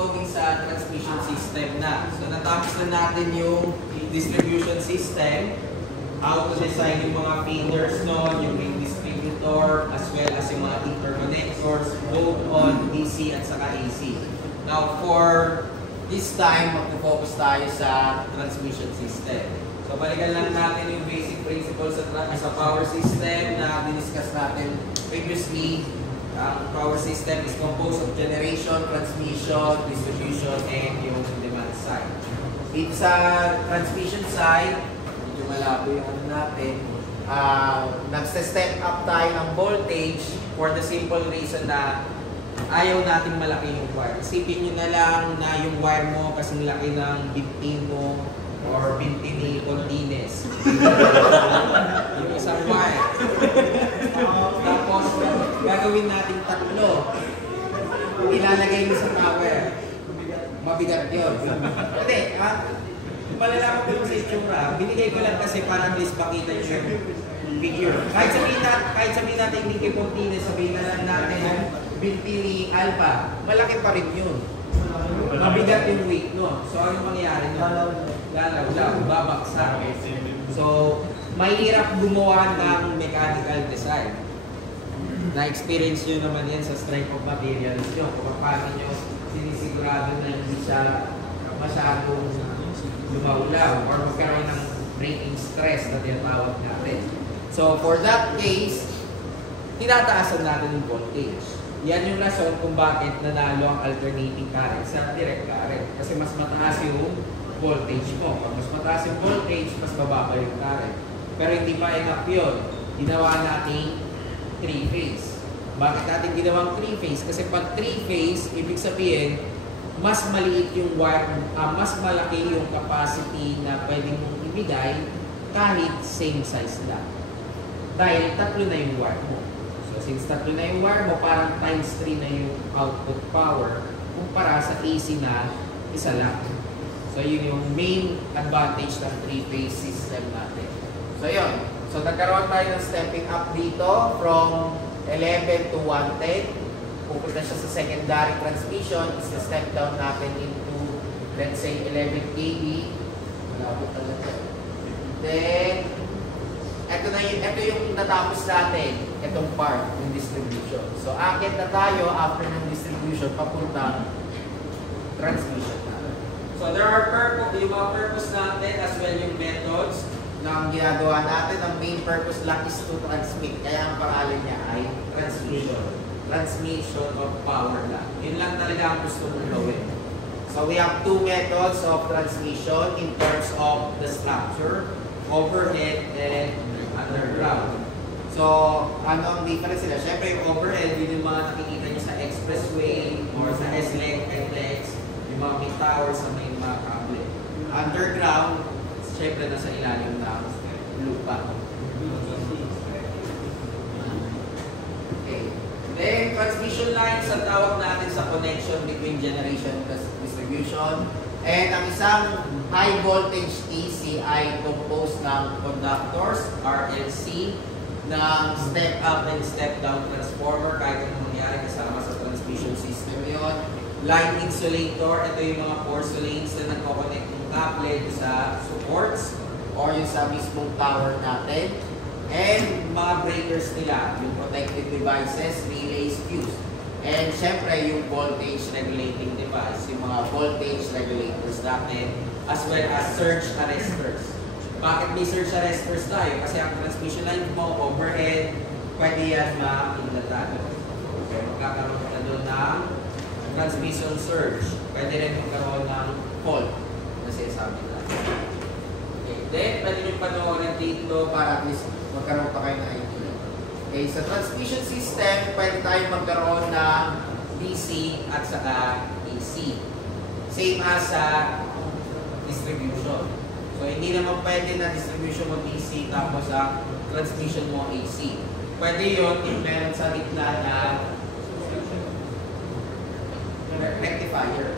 going sa transmission system na. So natapos na natin yung distribution system, how to design yung mga feeders nun, yung ring distributor, as well as yung mga interconnectors, both on DC at saka AC. Now for this time, mag-focus tayo sa transmission system. So balikan lang natin yung basic principles sa power system na diniscuss natin previously. Power system is composed of generation, transmission, distribution, and yung demand side. Dito sa transmission side, medyo malabo yung ano natin, nagse-step up tayo ng voltage for the simple reason na ayaw nating malaki yung wire. Isipin nyo na lang na yung wire mo kasing laki ng binti mo or binti ni Contines. Yung isang wire. Tapos, gagawin natin tatlo. Ilalagay mo sa tower. Mabigat yun. Hindi, malalaman ko yung sa itsura. Binigay ko lang kasi para at least makita nyo yung figure. Kahit sabihin natin hindi kay Contines, sabihin na lang natin binti ni Alpha, malaki pa rin yun. Mabigat yung weight nun. So, ano mangyayari nun? Lalaw, babaksak. So, mahirap gumawa ng mechanical design. Na-experience nyo naman yan sa strength of materials nyo. Kung paano nyo sinisigurado na hindi siya masyadong lumaulaw or magkaroon ng breaking stress na tinatawag natin. So, for that case, tinataasan natin yung voltage. Yan yung rason kung bakit nanalo ang alternating current sa direct current. Kasi mas mataas yung voltage mo. Pag mas mataas yung voltage, mas bababa yung current. Pero hindi pa enough yun. Ginawa natin 3-phase. Bakit natin ginawang 3-phase? Kasi pag 3-phase, ibig sabihin, mas maliit yung wire, mas malaki yung capacity na pwedeng mong ibigay kahit same size lang. Dahil tatlo na yung wire mo. So since tatlo na yung wire mo, parang times 3 na yung output power kumpara sa AC na isa lang. So yun yung main advantage ng 3-phase system natin. So yun. So nagkaroon tayo ng stepping up dito from 11 to 110. Pupunta siya sa secondary transmission. Isa-step down natin into, let's say, 11 kV. Malabo talaga. Then, ito yung natapos natin, itong part ng distribution. So, akit na tayo after ng distribution, papunta transmission natin. So, there are yung mga purpose natin as well yung methods na ang ginagawa natin. Ang main purpose lang is to transmit. Kaya ang pangalan niya ay transmission. Transmission of power lang. Yun lang talaga ang gusto mong gawin. So, we have two methods of transmission in terms of the structure, overhead and underground. So, ano ang difference sila? Siyempre, yung overhead, yun yung mga nakikita nyo sa expressway or sa SLEC, NLEX, yung mga big towers sa may mga kable. Underground, siyempre, nasa ilalim ng lupa. Okay. Then, transmission lines ang tawag natin sa connection between generation and distribution. And ang isang high voltage DC ay composed ng conductors, RLC, ng step up and step down transformer, kahit anong mangyari kasama sa transmission system yon. Line insulator, ito yung mga porcelains na nagkoconnect ng cable sa supports or yung sa mismong tower natin. And mga breakers nila, yung protective devices, relays, fuse. And syempre yung voltage regulating device, yung mga voltage regulators natin, as well as surge arresters. Bakit may surge arresters tayo? Kasi ang transmission line mo, overhead, pwede yan ma-indatan. So, magkakaroon ka doon ng transmission surge. Pwede rin magkaroon ng fault na sinasabi natin. Okay. Then, pwede nyo panoorin dito para at least magkaroon pa kayo ng idea. Okay, sa transmission system, pwede tayo magkaroon ng DC at saka AC. Same as sa distribution. So, hindi naman pwede na distribution mo DC tapos sa transmission mo AC. Pwede yun if meron sa gitna na rectifier.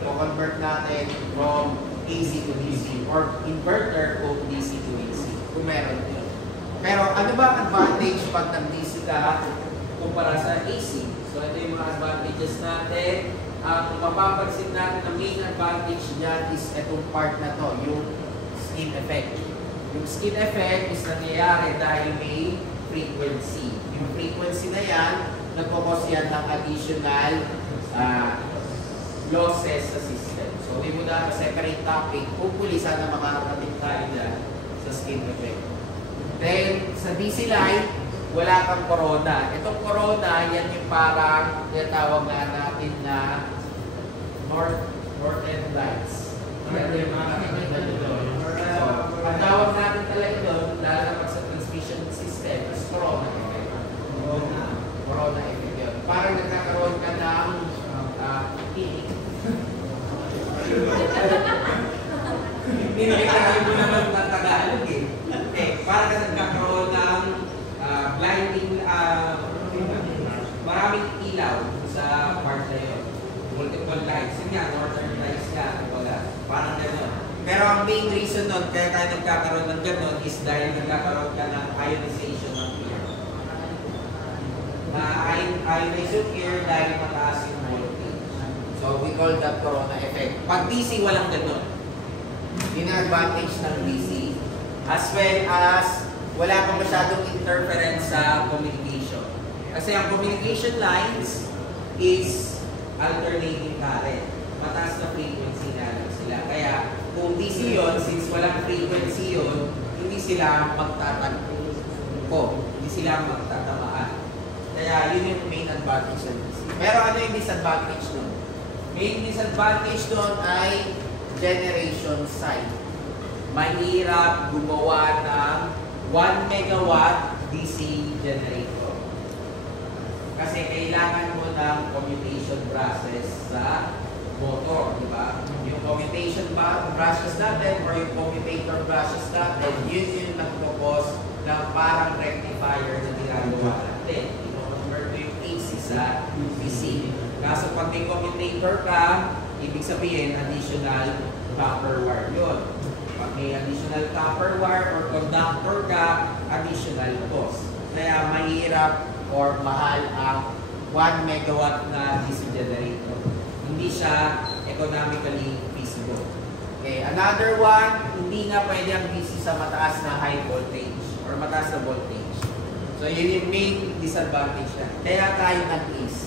So, convert natin from AC to DC or inverter to DC to AC kung meron yun. Pero ano ba ang advantage pag nag-DC ka kumpara sa AC? So, ito yung mga advantages natin. ang mapapansin natin na main advantage niyan is itong part na to, yung skin effect. Yung skin effect is nangyayari dahil may frequency. Yung frequency na yan, nagkakos yan ng additional losses sa system. So, hindi mo na separate topic. Hopefully, sana makakarating tayo dyan sa skin effect. Then, sa DC light, wala kang corona. Itong corona, yan yung parang tinatawag na natin na north end lights. Yan yung mga nakikita nyo doon. So, ang tawag natin talaga doon, lalabas sa transmission system, is corona effect. Corona effect yun. Parang nagkakaroon ka ng healing. Hindi mo naman ng Tagalog eh. Parang ka nagkakaroon ng blinding, maraming ilaw sa part na yun. Multiple lights. Yun nga, northern lights nga. Parang gano'n. Pero ang main reason nun, kaya tayo nagkakaroon ng gano'n is dahil nagkakaroon ka ng ionization ng air. Ionization air dahil mataas yung voltage. So, we call that corona effect. Pag DC, walang gano'n. Yun ang advantage ng DC. As well as, wala kang masyadong interference sa communication. Kasi ang communication lines is alternating current. Mataas na frequency na lang sila. Kaya kung DC yun, since walang frequency yun, hindi sila magtatagpo. Hindi sila magtatamaan. Kaya yun yung main advantage ng DC. Pero ano yung disadvantage nun? Main disadvantage nun ay generation side. Mahirap gumawa ng 1 megawatt DC generator. Kasi kailangan mo ng commutation process sa motor, di ba? Yung commutation process natin or yung commutator process natin, yun yung nagpapos ng parang rectifier na ginagawa natin. I-convert mo yung AC sa DC. Kaso pag may commutator ka, ibig sabihin additional copper wire yun. Pag may additional copper wire or conductor ka, additional cost. Kaya mahirap or mahal ang 1 megawatt na DC generator. Hindi siya economically feasible. Okay, another one, hindi nga pwede ang DC sa mataas na high voltage or mataas na voltage. So yun yung main disadvantage na. Kaya tayo nag-AC.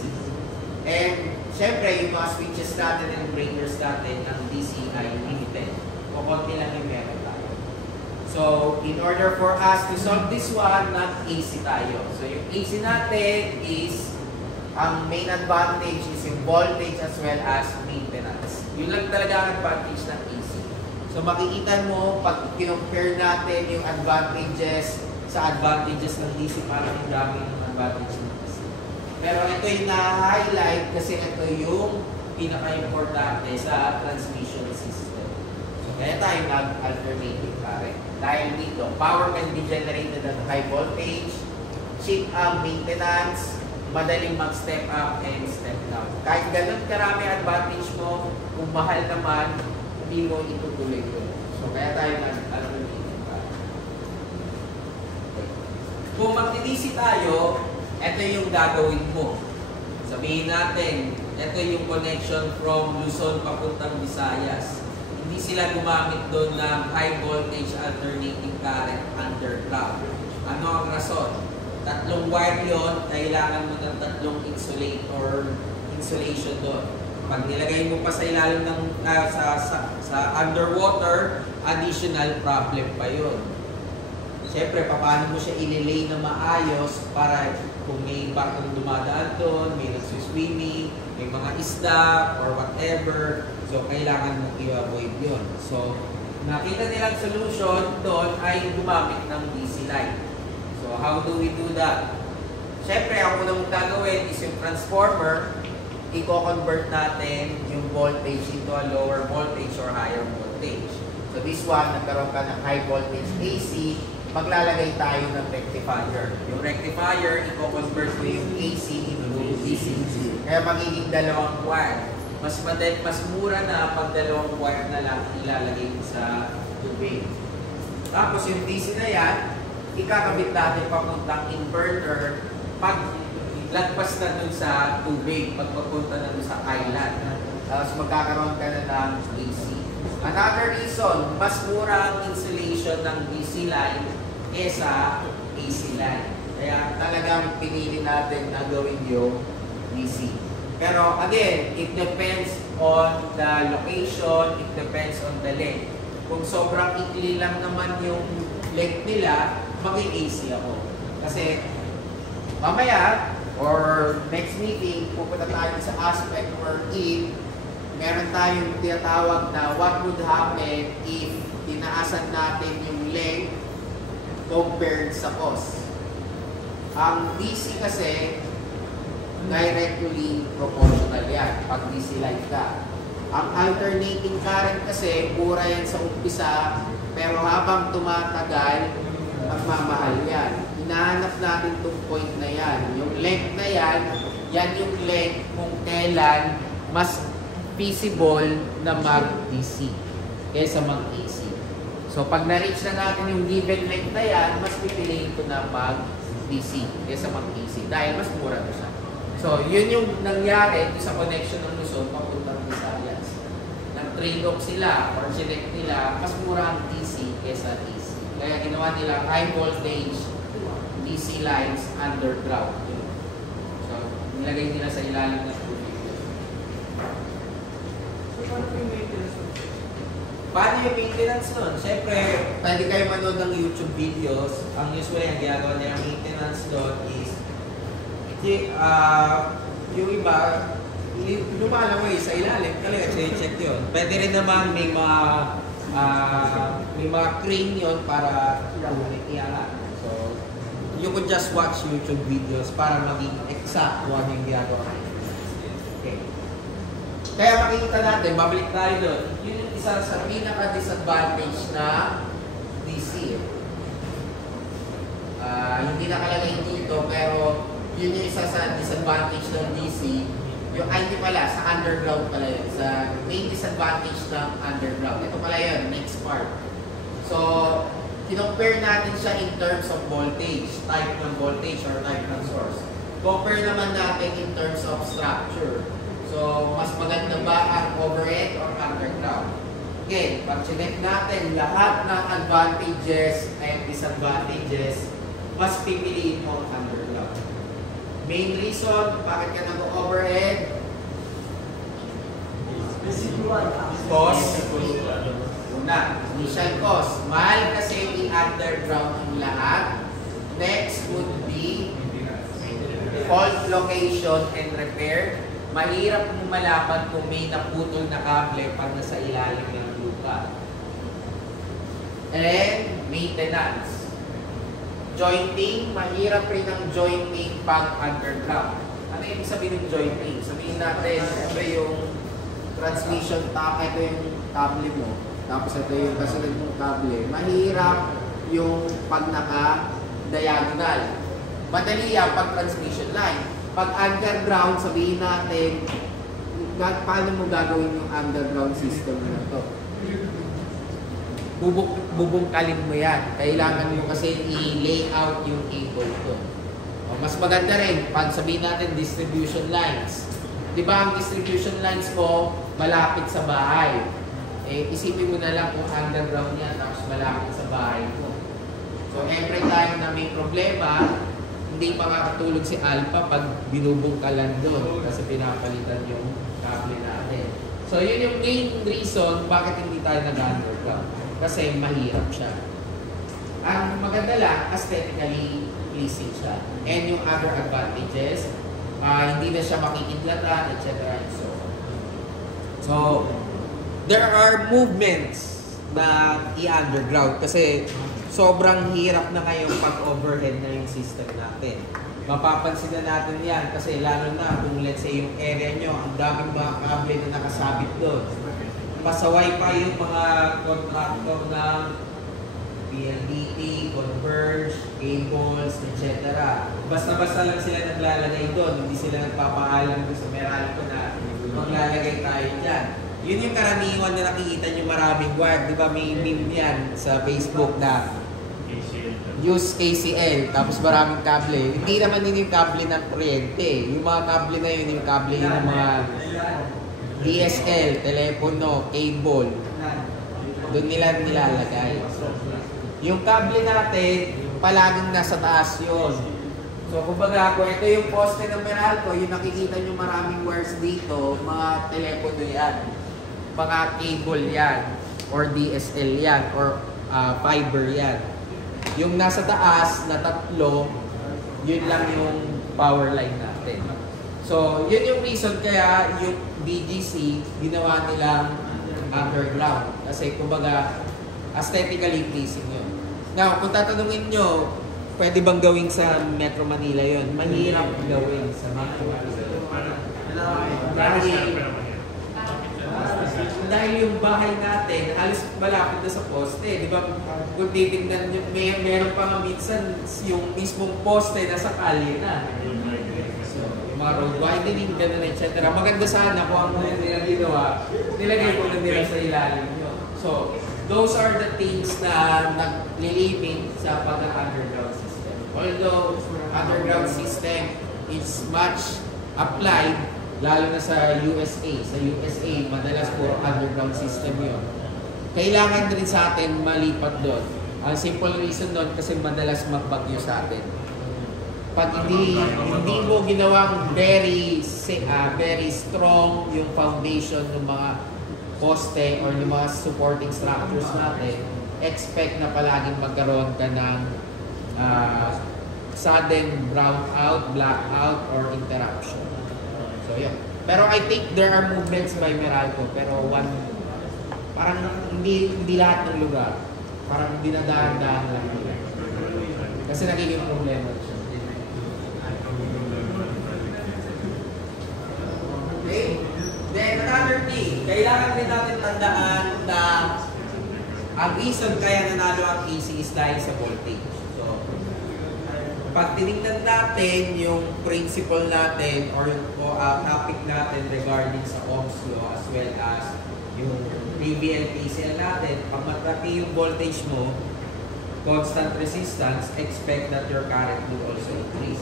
And syempre, yung mga switches natin and breakers natin ng DC ay limited. Kukunti lang yung meron tayo. So, in order for us to solve this one, nag-AC tayo. So, yung AC natin is, ang main advantage is yung voltage as well as maintenance. Yun lang talaga ang advantage ng AC. So, makikita mo, pag kincompare natin yung advantages sa advantages ng DC, parang yung dami ng advantage ng DC. Pero ito yung na-highlight kasi ito yung pinaka-importante sa transmission system. So, kaya tayo nag-alternating current. Dahil dito, power can be generated at high voltage, cheap ang maintenance, madaling mag-step up and step down. Kahit ganun karami advantage mo, kung mahal naman, hindi mo itutuloy ko. So, kaya tayo nag-alternating current. Okay. Kung mag-DC tayo, ito yung gagawin mo. Sabihin natin, ito yung connection from Luzon papuntang Visayas. Hindi sila gumamit doon ng high voltage alternating current underground. Ano ang rason? Tatlong wire yun, kailangan mo ng tatlong insulation doon. Pag nilagay mo pa sa ilalim ng sa underwater, additional problem pa yun. Siyempre, paano mo siya ililay na maayos para kung may barkong dumadaan doon, may nagsiswimming, may mga isda, or whatever. So, kailangan mo i-avoid yun. So, nakita nilang solution doon ay gumamit ng DC light. So, how do we do that? Siyempre, ang unang gagawin is yung transformer, i-convert natin yung voltage into a lower voltage or higher voltage. So, this one, nagkaroon ka ng high voltage AC, maglalagay tayo ng rectifier. Yung rectifier, i-convert mo yung AC into DC. Kaya magiging dalawang wire. Mas mura na pag dalawang wire na lang ilalagay mo sa tubig. Tapos yung DC na yan, ikakabit natin papuntang inverter pag lagpas na dun sa tubig, pag papunta na dun sa island. Tapos magkakaroon ka na ng DC. Another reason, mas mura ang insulation ng DC line kesa AC line. Kaya talagang pinili natin na gawin yung DC. Pero again, it depends on the location, it depends on the length. Kung sobrang ikli lang naman yung length nila, mag-AC ako. Kasi mamaya, or next meeting, pupunta tayo sa aspect wherein meron tayong tinatawag na what would happen if tinaasan natin yung length compared sa cost. Ang DC kasi, directly proportional yan pag DC line ka. Ang alternating current kasi, pura yan sa umpisa, pero habang tumatagal, magmamahal yan. Hinahanap natin itong point na yan. Yung length na yan, yan yung length kung kailan mas feasible na mag-DC kaysa mag-AC. So, pag na-reach na natin yung given length na yan, mas pipiliin ko na mag-DC kaysa mag-AC dahil mas mura na siya. So, yun yung nangyari sa connection ng Luzon papuntang Visayas. Nag-trade-off sila or select nila, mas mura ang DC kaysa AC. Kaya ginawa nila high voltage DC lines underground. So, nilagay nila sa ilalim ng tubig. So, paano yung maintenance nun? Paano yung maintenance nun? Siyempre, pwede kayo manood ng YouTube videos. Ang usually ang ginagawa nila maintenance doon is yung iba, lumalangoy sa ilalim, talaga check yun. Pwede rin naman may mga crane yun para iangat. So, you could just watch YouTube videos para maging exact kung ano yung ginagawa. Okay. Kaya makikita natin, babalik tayo doon. Yun yung isa sa pinaka-disadvantage na DC. Hindi nakalagay dito, pero yun yung isa sa disadvantage ng DC. Yung hindi pala, sa underground pala yun. Sa main disadvantage ng underground. Ito pala yun, next part. So, kinompare natin siya in terms of voltage, type ng voltage or type ng source. Compare naman natin in terms of structure. So, mas maganda ba ang overhead or underground? Again, pag-check natin lahat ng advantages and disadvantages, mas pipiliin mo ang underground. Main reason, bakit ka nag-overhead? Cost. Una, initial cost. Mahal kasi i-underground ang lahat. Next would be fault location and repair. Mahirap mo malaman kung may naputol na kable pag nasa ilalim ng lupa. And maintenance. Jointing, mahirap rin ang jointing pag underground. Ano yung sabihin ng jointing? Sabihin natin, ito yung transmission tap, ito yung cable mo. Tapos ito yung kasunod mong cable. Mahirap yung pag naka-diagonal. Madali yan pag transmission line. Pag underground, sabihin natin, paano mo gagawin yung underground system na ito? Bubungkalin mo yan. Kailangan mo kasi i-layout yung cable ko. Mas maganda rin, pag sabihin natin distribution lines. Di ba ang distribution lines mo malapit sa bahay? Eh, isipin mo na lang kung underground yan, tapos malapit sa bahay mo. So, every time na may problema, hindi makakatulog si Alpha pag binubungkalan doon kasi pinapalitan yung cable natin. So, yun yung main reason bakit hindi tayo nag-underground. Kasi mahirap siya. Ang maganda lang, aesthetically pleasing siya. And yung other advantages, hindi na siya makikidlatan, etc. and so on. So, there are movements na i-underground kasi sobrang hirap na ngayong pag-overhead na yung system natin. Mapapansin na natin yan kasi lalo na kung let's say yung area nyo, ang daming mga kable na nakasabit doon. Pasaway pa yung mga contractor ng PLDT, Converge, cables, etc. Basta-basta lang sila naglalagay doon. Hindi sila nagpapaalam doon sa Meralco na maglalagay tayo dyan. Yun yung karaniwan na nakikita nyo maraming wire. Di ba may meme yan sa Facebook na use KCL, tapos maraming kable. Hindi naman yun yung kable ng kuryente. Yung mga kable na yun, yung kable ng mga DSL, telepono, cable. Doon nila nilalagay. Yung kable natin, palaging nasa taas yun. So, kumbaga, kung ito yung poste ng Meralco, yung nakikita nyo maraming wires dito, mga telepono yan, mga cable yan, or DSL yan, or fiber yan. Yung nasa taas na tatlo, yun lang yung power line natin. So, yun yung reason kaya yung BGC, ginawa nilang underground. Kasi, kumbaga, aesthetically pleasing yun. Now, kung tatanungin nyo, pwede bang gawin sa Metro Manila yun? Mahirap gawin sa Metro Manila. Dahil yung bahay natin, halos malapit na sa poste. Di ba? Kung titignan nyo, meron pa nga minsan yung mismong poste na sa kalye na. So, yung mga road widening, gano'n, etc. Maganda sana kung ang nila ginawa, nilagay ko na nila sa ilalim nyo. So, those are the things na naglilimit sa pag-underground system. Although, underground system is much applied, lalo na sa USA. Sa USA, madalas puro underground system yun. Kailangan rin sa atin malipat doon. Ang simple reason doon kasi madalas magbagyo sa atin. Pag hindi mo ginawang very strong yung foundation ng mga poste or yung mga supporting structures natin, expect na palaging magkaroon ka ng sudden brownout, blackout, or interruption. So, yun. Pero I think there are movements by Meralco, pero parang hindi lahat ng lugar. Parang dinadaan-daan lang nila. Kasi nagiging problema siya. Okay? Then another thing, kailangan din natin tandaan na ang reason kaya nanalo ang AC is dahil sa voltage. So, pag tinignan natin yung principle natin or yung topic natin regarding sa Ohm's law as well as yung ABL PCL natin, pag matrati yung voltage mo, constant resistance, expect that your current will also increase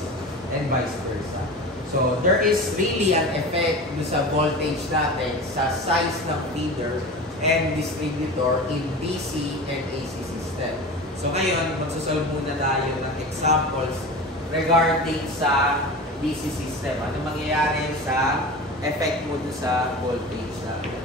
and vice versa. So, there is really an effect sa voltage natin sa size ng feeder and distributor in DC and AC system. So, ngayon, magsusolve muna tayo ng examples regarding sa DC system. Ano mangyayari sa effect mo dun sa voltage natin?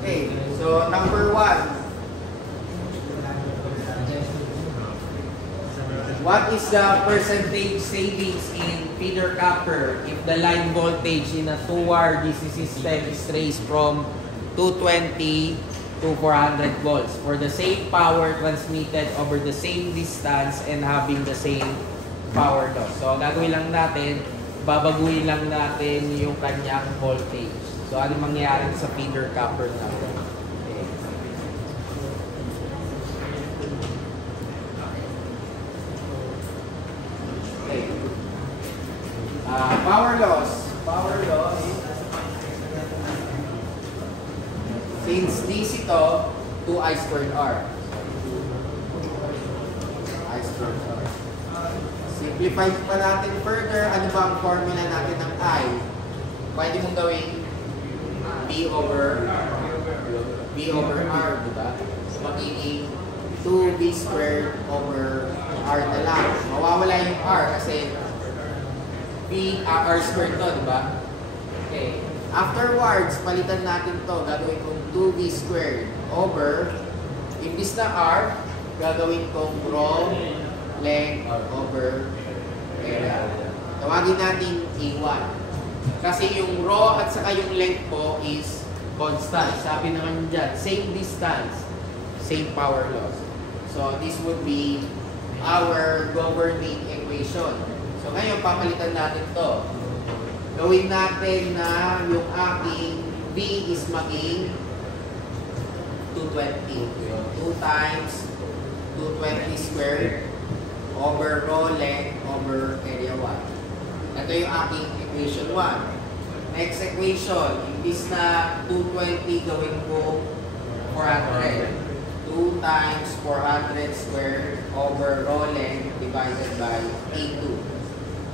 Okay, so number 1. What is the percentage savings in feeder copper if the line voltage in a 2-wire DC system is raised from 220 to 400 volts for the same power transmitted over the same distance and having the same power loss? So, gagawin lang natin, babaguhin lang natin yung kanyang voltage. So, ano mangyayari sa feeder copper natin? Power loss. Since DC to 2I squared R. I squared R. Simplify pa natin further. Ano ba ang formula natin ng I? Pwede mong gawing B over R, diba? Magiging 2B squared over R na lang. Mawawala yung R kasi R squared to, diba? Okay. Afterwards, palitan natin to. Gagawin kong 2B squared over, imbis na R, gagawin kong rho length over area. Tawagin natin A1. Kasi yung rho at saka yung length mo is constant. Sabi naman dyan, same distance, same power loss. So, this would be our governing equation. So, ngayon, papalitan natin to. Gawin natin na yung aking B is maging 220. So, 2 times 220 squared over rho length over area 1. Ito yung aking equation 1. Next equation, imbis na 220 gawin ko 400. 2 times 400 squared over rho length divided by A2.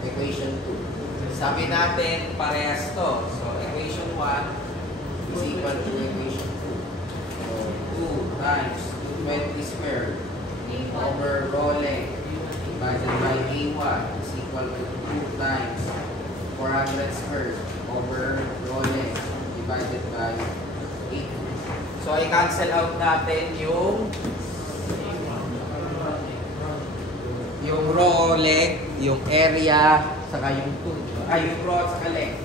Equation 2. Sabi natin, parehas to. So, equation 1 is equal to equation 2. So, 2 times 220 squared over rho length divided by A1 is equal to 2 times 400 squared over rho length divided by A2. So, i-cancel out natin yung raw length, yung area, saka yung 2. Ay, yung raw saka length.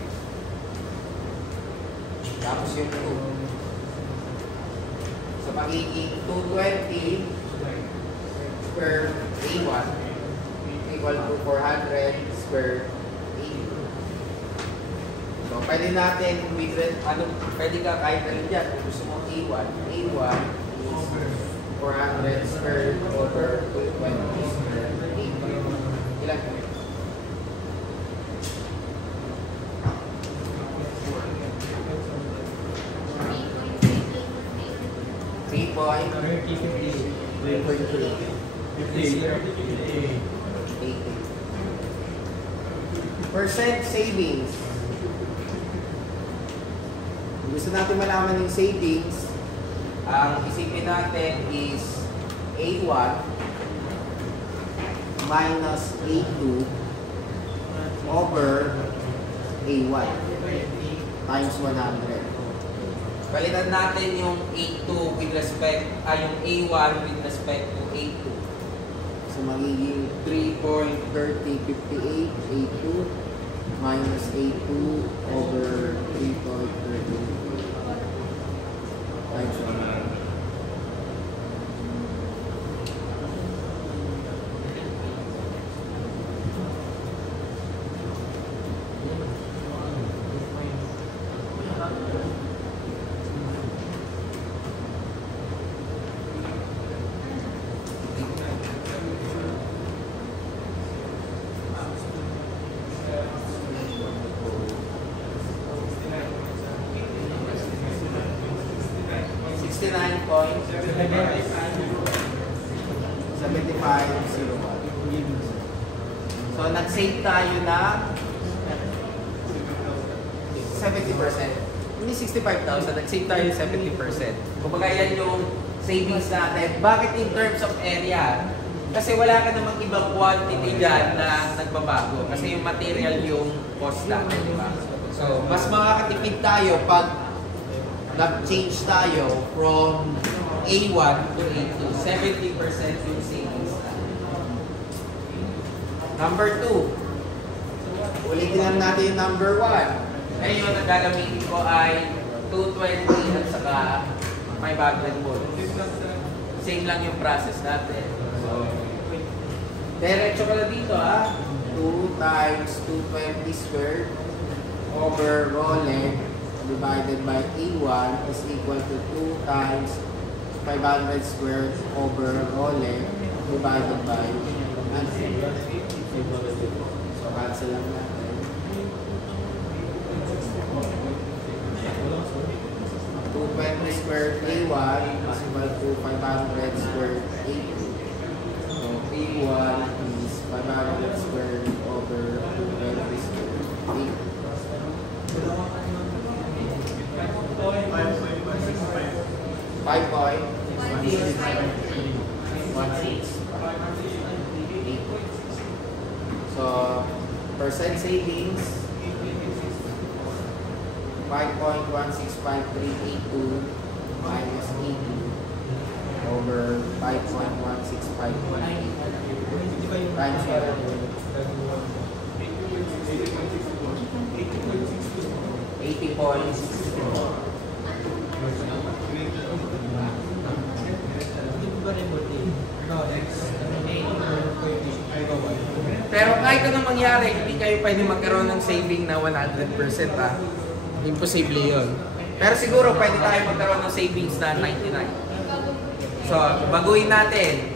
Tapos yung 2. So, magiging 220 square A1 equal to 400 square A2. So, pwede natin pwede ka kahit alin dyan. Kung gusto mo A1 is 400 square over 220 square A2. Ilan po? 3.50% savings. Gusto natin malaman yung savings. Ang isipin natin is A1 minus A2 over A1 times 100. Balitan natin yung A2 with respect, yung A1 with respect to A2. So magiging 3.3058 A2 minus A2 over 3.30 times 100. So, nag-save tayo na 70%. Hindi 65,000, nag-save tayo 70%. Kumbaga yan yung savings natin. Bakit in terms of area? Kasi wala ka namang ibang quantity dyan na nagbabago. Kasi yung material yung cost natin, di ba? So, mas makakatipid tayo pag nag-change tayo from A1 to A2. 70% yung savings natin. Number 2. Ulitin lang natin yung number 1. Ngayon, ang gagamitin ko ay 220 at saka 500 volts. Same lang yung process natin. So, diretso ka na dito 2 times 220 squared over rho length divided by A1 is equal to 2 times 500 squared over rho length divided by 100. So, cancel lang natin. 220 squared A1 is equal to 500 squared A2. So, A1 is 500 squared over 220 squared A2. 5.16. So, percent savings 5.165382 minus 80 over 5.1653 times 80 points. Pero kahit anong mangyari, hindi kayo pwede magkaroon ng saving na 100% Imposible yun. Pero siguro pwede tayo magkaroon ng savings na 99. So, baguhin natin.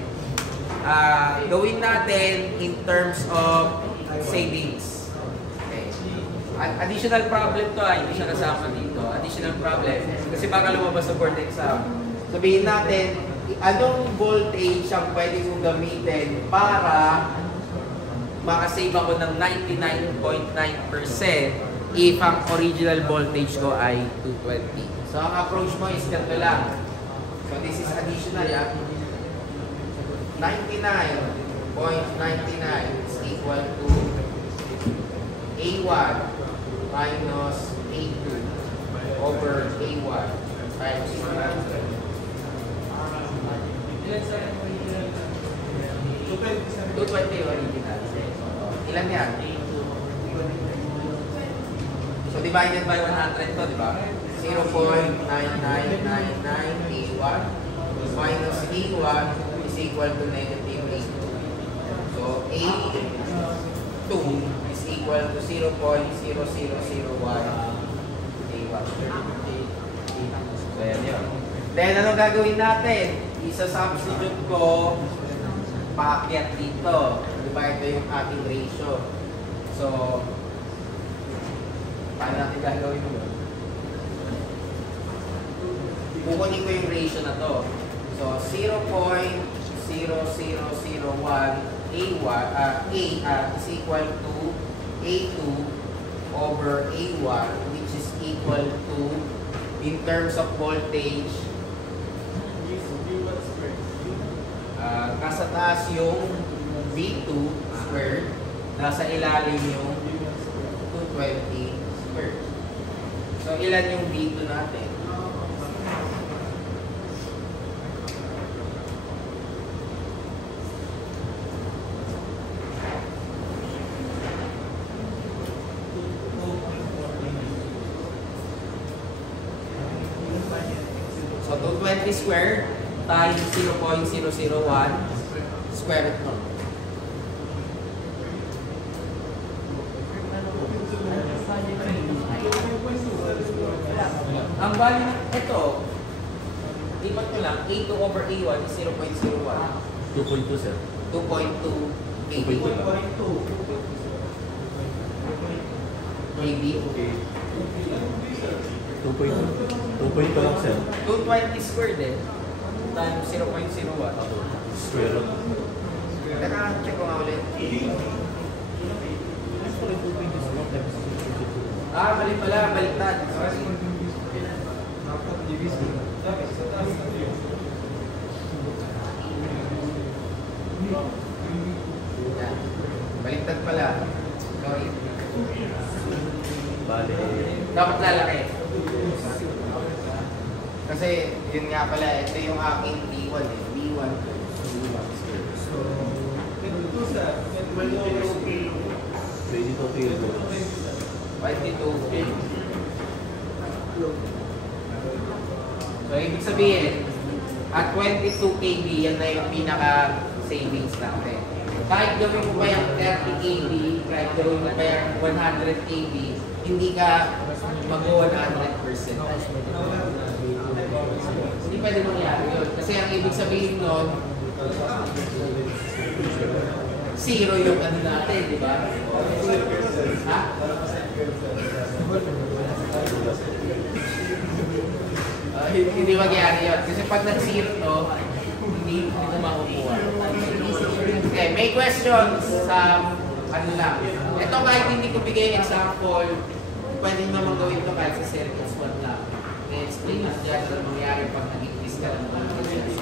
Gawin natin in terms of savings. Okay. Additional problem to hindi siya kasama dito. Additional problem. Kasi baka lumabas sa board exam. Sabihin natin, anong voltage ang pwede kong gamitin para makasave ako ng 99.9% if ang original voltage ko ay 220. So ang approach mo is ganito lang. So this is additional, 99.99 is equal to A1 minus A2 over A1 times 220 original. Ilan yan? So divided by 100 to, di ba? 0.9999 A1 minus A1 is equal to negative A2. So A2 is equal to 0.0001 A1. So yan yun. Then anong gagawin natin? Isa-substitute ko paakyat dito. Diba ito yung ating ratio. So, paano natin gagawin mo? Kukunin ko yung ratio na to. So, 0.0001 A1 is equal to A2 over A1, which is equal to, in terms of voltage, nasa taas yung V2 squared, nasa ilalim yung 220 squared. So, ilan yung V2 natin? So, 220 squared times 0.001 square root mo. Ang value ng ito, lipat ko lang, A2 over A1 is 0.01. 2.2 sir. 2.2 KB. 2.2 KB. 2.2 lang sir. 220 squared times 0.01. Square root. Teka, check ko nga ulit. Mali pala, baliktad. Sorry. Yan. Baliktad pala. Sorry. Bale. Dapat lalaki. Kasi yun nga pala, ito yung aking B1 B1. So, ito sa 22. So, ibig sabihin, at 22 KB, yan na yung pinaka-savings natin. Kahit gawin mo pa yung 30 KB, kahit gawin mo pa yung 100 KB, hindi ka mag-100%. Hindi pwede mangyari yun. Kasi ang ibig sabihin nun, zero yung ano natin, di ba? Ha? Hindi mangyari yun. Kasi pag nag-zero to, hindi mo makukuha. Okay, may questions sa ano lang. Ito kahit hindi ko bigay example, pwede naman gawin ito kahit sa circuits 1 lang. I-explain natin dyan na mangyari pag nag-increase ka ng mga questions.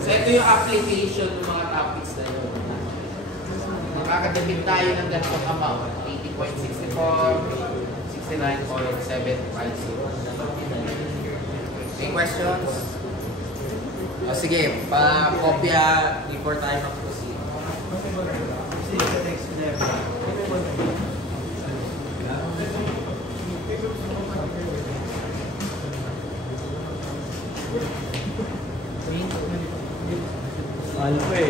So ito yung application ng mga topics na yun. Makakadabit tayo ng ganitong amount. 80.64, 69.750. May questions? O sige, pa-kopya before tayo mag-proceed. Ano po eh?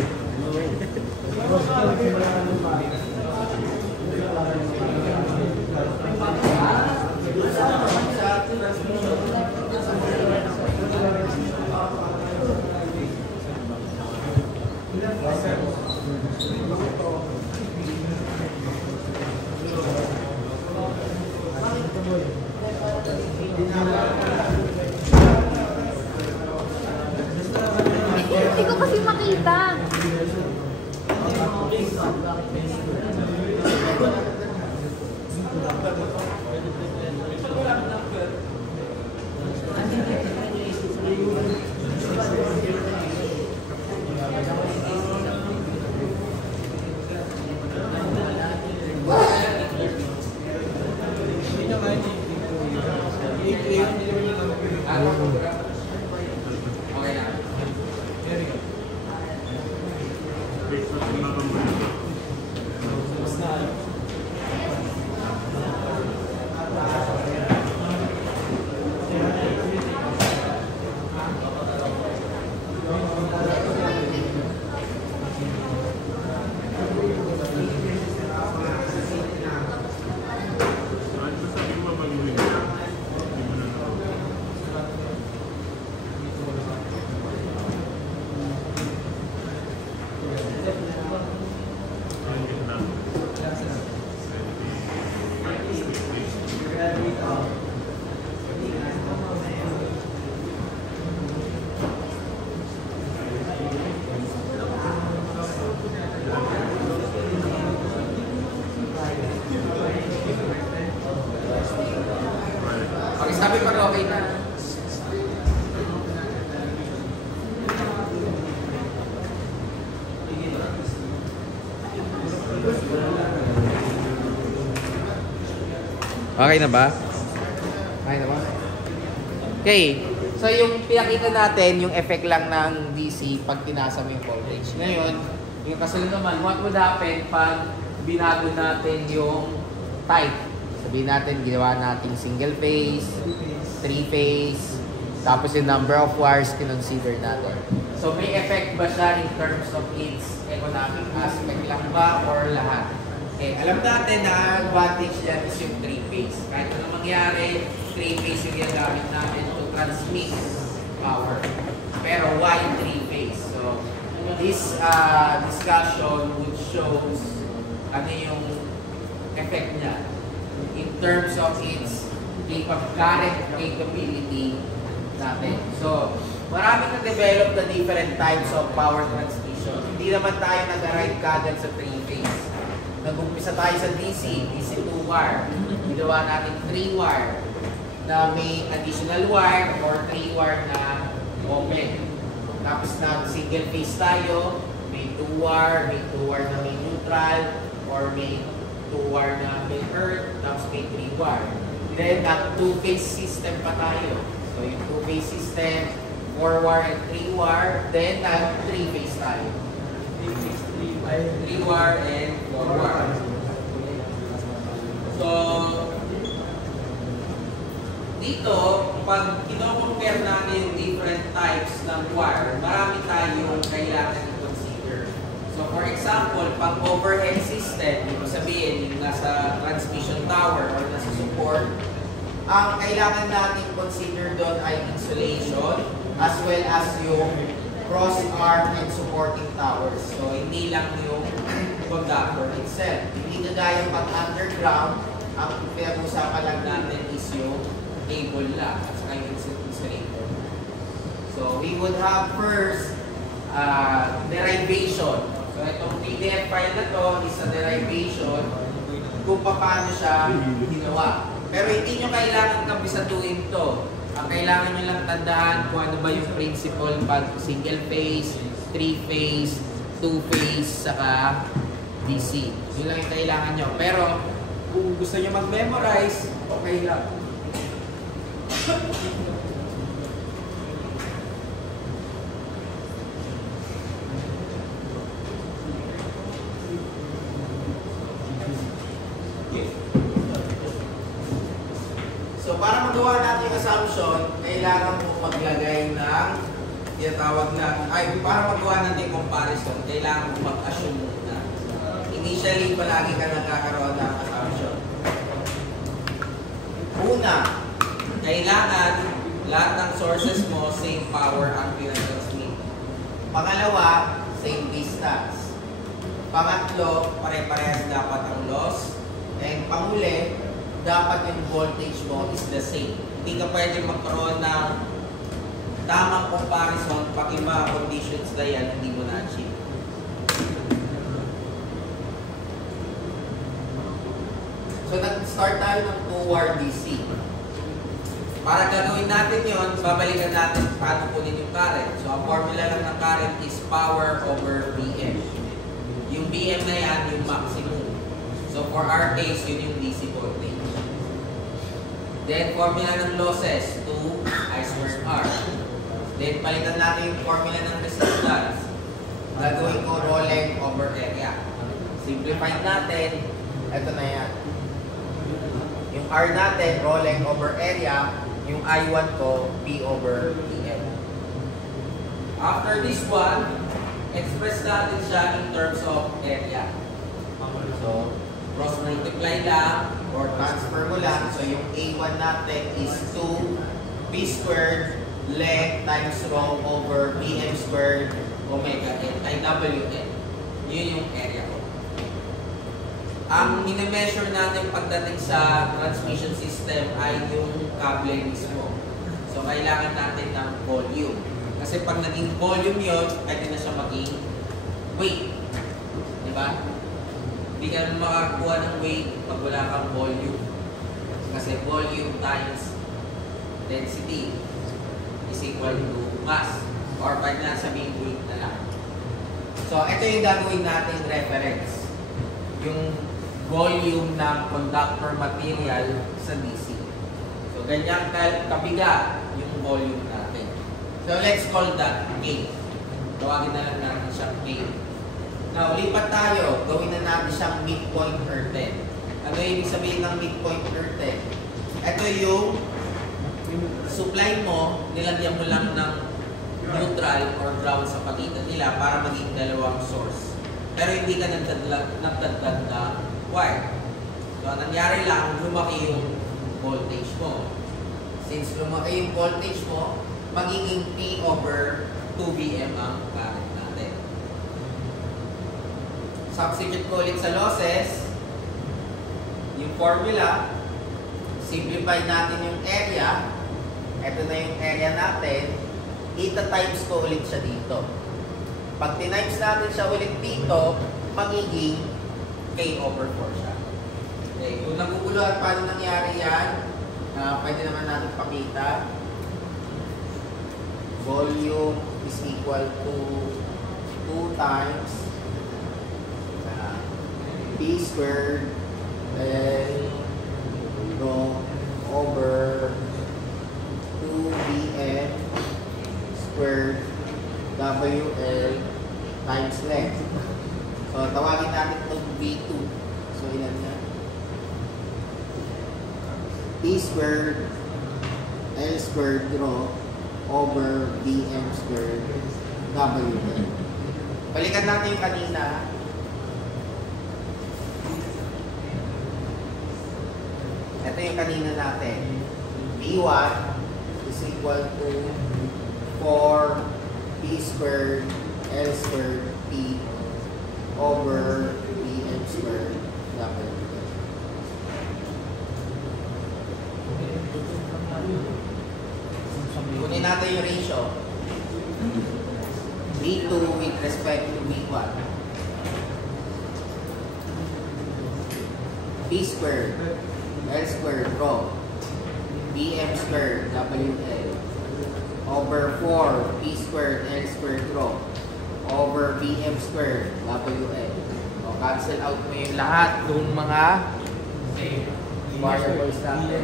Hindi ko kasi makita. Okay na. Okay, sabi ko na okay na. Okay na ba? Okay na ba? Okay. So yung pinakita natin, yung effect lang ng DC pag tinasa mo yung voltage. Ngayon, yung kasunod naman, what would happen pag binago natin yung type? Sabihin natin, ginawa natin single phase, three phase, tapos yung number of wires kinonsider natin. So may effect ba siya in terms of its economic aspect lang ba or lahat? Okay, alam natin na ang advantage yan is yung three phase. Kahit ano mangyari, three phase yung ginagamit natin to transmit power. Pero why three phase? So this discussion would shows ano yung effect niya in terms of its current capability natin. So, marami na-develop na different types of power transmission. Hindi naman tayo nag-arrive kagad sa three-phase. Nag-umpisa tayo sa DC 2-wire. Ginawa natin 3-wire na may additional wire or 3-wire na open. Tapos nag-single phase tayo, may 2-wire, may 2-wire na may neutral, or may 2-wire na may earth, tapos may 3-wire. Then, nag-2-phase system pa tayo. So, yung 2-phase system, 4-wire and 3-wire, then nag-3-phase tayo. 3-wire and 4-wire. So, dito, pag kino-compare natin yung different types ng wire, marami tayong kailangan i-consider. So, for example, pag overhead system, ibig sabihin, yung nasa transmission tower or nasa support, ang kailangan natin consider doon ay insulation as well as yung cross arm and supporting towers. So, hindi lang yung conductor itself. Hindi kagaya pag underground, ang pinag-usapan lang natin is yung cable lang at saka yung insulator. So, we would have first derivation. So, itong PDF file na to is a derivation kung paano siya ginawa. Pero hindi nyo kailangan kabisatuin to. Ang kailangan nyo lang tandaan kung ano ba yung principle pag single phase, 3-phase, 2-phase, saka DC. Yun lang yung kailangan nyo. Pero kung gusto nyo mag-memorize, okay lang. So, para magawa natin yung assumption, kailangan mo maglagay ng tinatawag na, para magawa natin yung comparison, kailangan mo mag-assume muna. Initially, palagi ka nagkakaroon ng assumption. Una, kailangan lahat ng sources mo, same power ang pinatransmit. Pangalawa, same distance. Pangatlo, pare-parehas dapat ang loss. And panghuli, dapat yung voltage mo is the same. Hindi ka pwede magkaroon ng tamang comparison pag yung mga conditions na yan hindi mo na-achieve. So, nag-start tayo ng 2-wire DC. Para gagawin natin yon, babalikan natin paano kunin yung current. So, ang formula lang ng current is power over Vm. Yung Vm na yan, yung maximum. So, for our case, yun yung DC voltage. Then, formula ng losses, 2 I squared R. Then, palitan natin yung formula ng resistance. Gagawin ko rho length over area. Simplify natin, ito na yan. Yung R natin, rho length over area. Yung I1 ko, P over Pm. After this one, express natin siya in terms of area. So, cross multiply lang or transfer mo lang. So, yung A1 natin is 2 P squared length times rho over Pm squared omega n ay Wn. Yun yung area ko. Ang mini-measure natin pagdating sa transmission system ay yung cable mismo. So, kailangan natin ng volume. Kasi pag naging volume yun, pwede na siya maging weight. Diba? Hindi ka naman makakuha ng weight pag wala kang volume. Kasi volume times density is equal to mass. Or pwede na sabihin weight na lang. So, ito yung gagawin natin reference. Yung volume ng conductor material sa DC. So, ganyan kabiga yung volume natin. So, let's call that K. Tawagin na lang natin siyang K. Now, lipat tayo. Gawin na natin siyang midpoint earthen. Ano yung sabihin ng midpoint earthen? Ito yung supply mo, nilagyan mo lang ng neutral or ground sa pagitan nila para maging dalawang source. Pero hindi ka nagdagdag na wire. So, nangyari lang, lumaki yung voltage mo. Since lumaki yung voltage mo, magiging P over 2Vm ang current natin. Substitute ko ulit sa losses. Yung formula, simplify natin yung area. Ito na yung area natin. Ita-times ko ulit siya dito. Pag tinimes natin siya ulit dito, magiging K over 4 siya. Okay. Kung naguguluhan paano nangyari yan, pwede naman natin pakita. Volume is equal to 2 times P squared rho over 2Vm squared WL times length. So, tawagin natin itong V2. So, ilan na? P squared L squared rho over Vm squared WL. Balikan natin yung kanina. Ito yung kanina natin. V1 is equal to 4 P squared L squared P over Vm squared W. Kunin natin yung ratio. V2 with respect to V1. P squared L squared rho Vm squared WL over 4 P squared L squared rho over Vm squared WL. O, cancel out mo yung lahat ng mga variables natin.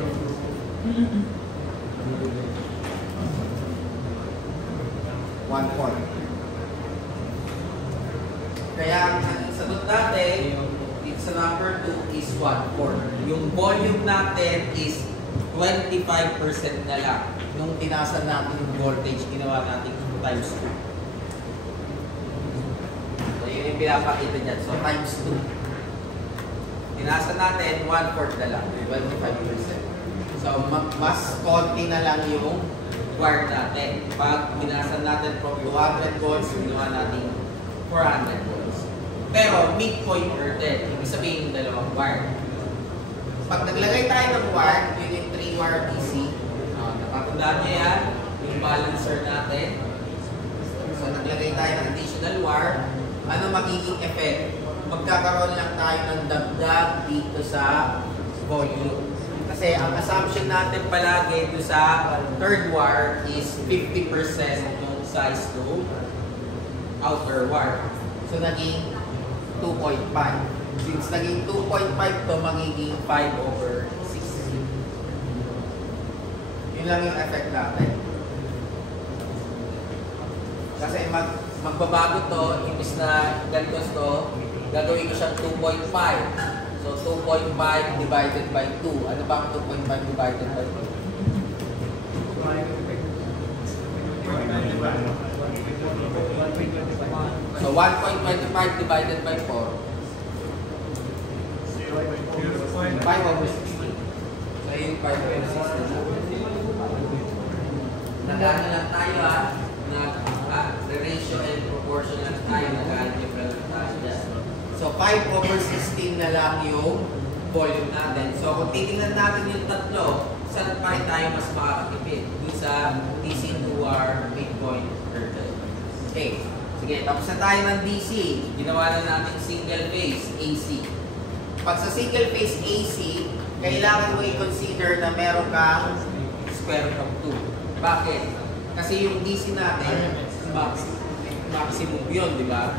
One point. Kaya ang sagot natin, it's a number 2 is 1/4. Yung volume natin is 25% na lang. Nung tinasan natin yung voltage, ginawa natin times 2. So, yun yung pinapakita dyan. So, times 2. Tinasan natin, 1/4 na lang. 25%. So, mas konti na lang yung wire natin. Pag binasan natin from 200 volts, ginawa natin 400 volts. Pero, midpoint earthen. Ibig sabihin yung dalawang wire. pag naglagay tayo ng wire, yun yung 3-wire DC. Natatandaan niyo yan, yung balancer natin. So naglagay tayo ng additional wire, ano magiging effect? Magkakaroon lang tayo ng dagdag dito sa volume. Kasi ang assumption natin palagi dito sa third wire is 50% yung size to outer wire. So naging 2.5. Since naging 2.5 to, magiging 5/16. Yun lang yung effect natin. Kasi magbabago to, imbis na ganito to, gagawin ko siyang 2.5. So 2.5 divided by 2. Ano ba ang 2.5 divided by 2? So 1.25 divided by 4. 5/16. So yun 5/16. Nag-ano lang tayo ratio and proportion lang tayo, nag-algebra lang tayo dyan. So 5/16 na lang yung volume natin. So kung titingnan natin yung tatlo, saan pa rin tayo mas makakatipid? Dun sa DC2R midpoint turtle. Okay. Sige, tapos na tayo ng DC. Ginawa na natin single phase AC. Pag sa single phase AC, kailangan mo i-consider na meron kang square root of 2. Bakit? Kasi yung DC natin, maximum yun, di ba?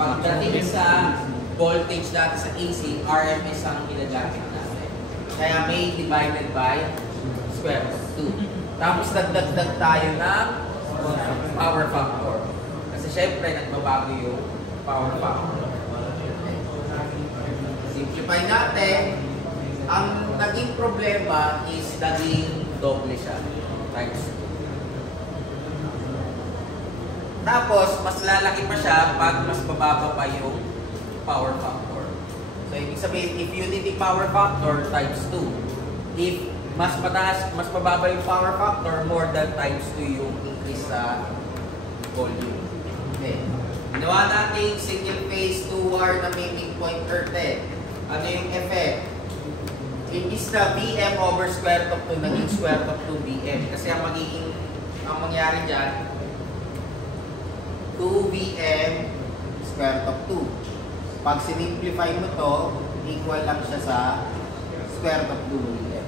Pagdating sa voltage natin sa AC, RMS ang ginagamit natin. Kaya may divided by square root of 2. Tapos dagdag tayo ng power factor. Kasi syempre, nagbabago yung power factor. Simplify natin. Ang naging problema is naging doble siya. Times 2. Tapos, mas lalaki pa siya pag mas bababa pa yung power factor. So, ibig sabihin, if unity power factor, times 2. If mas mataas, mas bababa yung power factor, more than times 2 yung increase sa volume. Okay. Ginawa natin single phase 2-wire na may midpoint turtle. Ano yung effect? Imbis na Vm over square root of 2, naging square root of 2 Vm. Kasi ang mangyari dyan, 2 Vm square root of 2. Pag sinimplify mo to, equal lang siya sa square root of 2 Vm.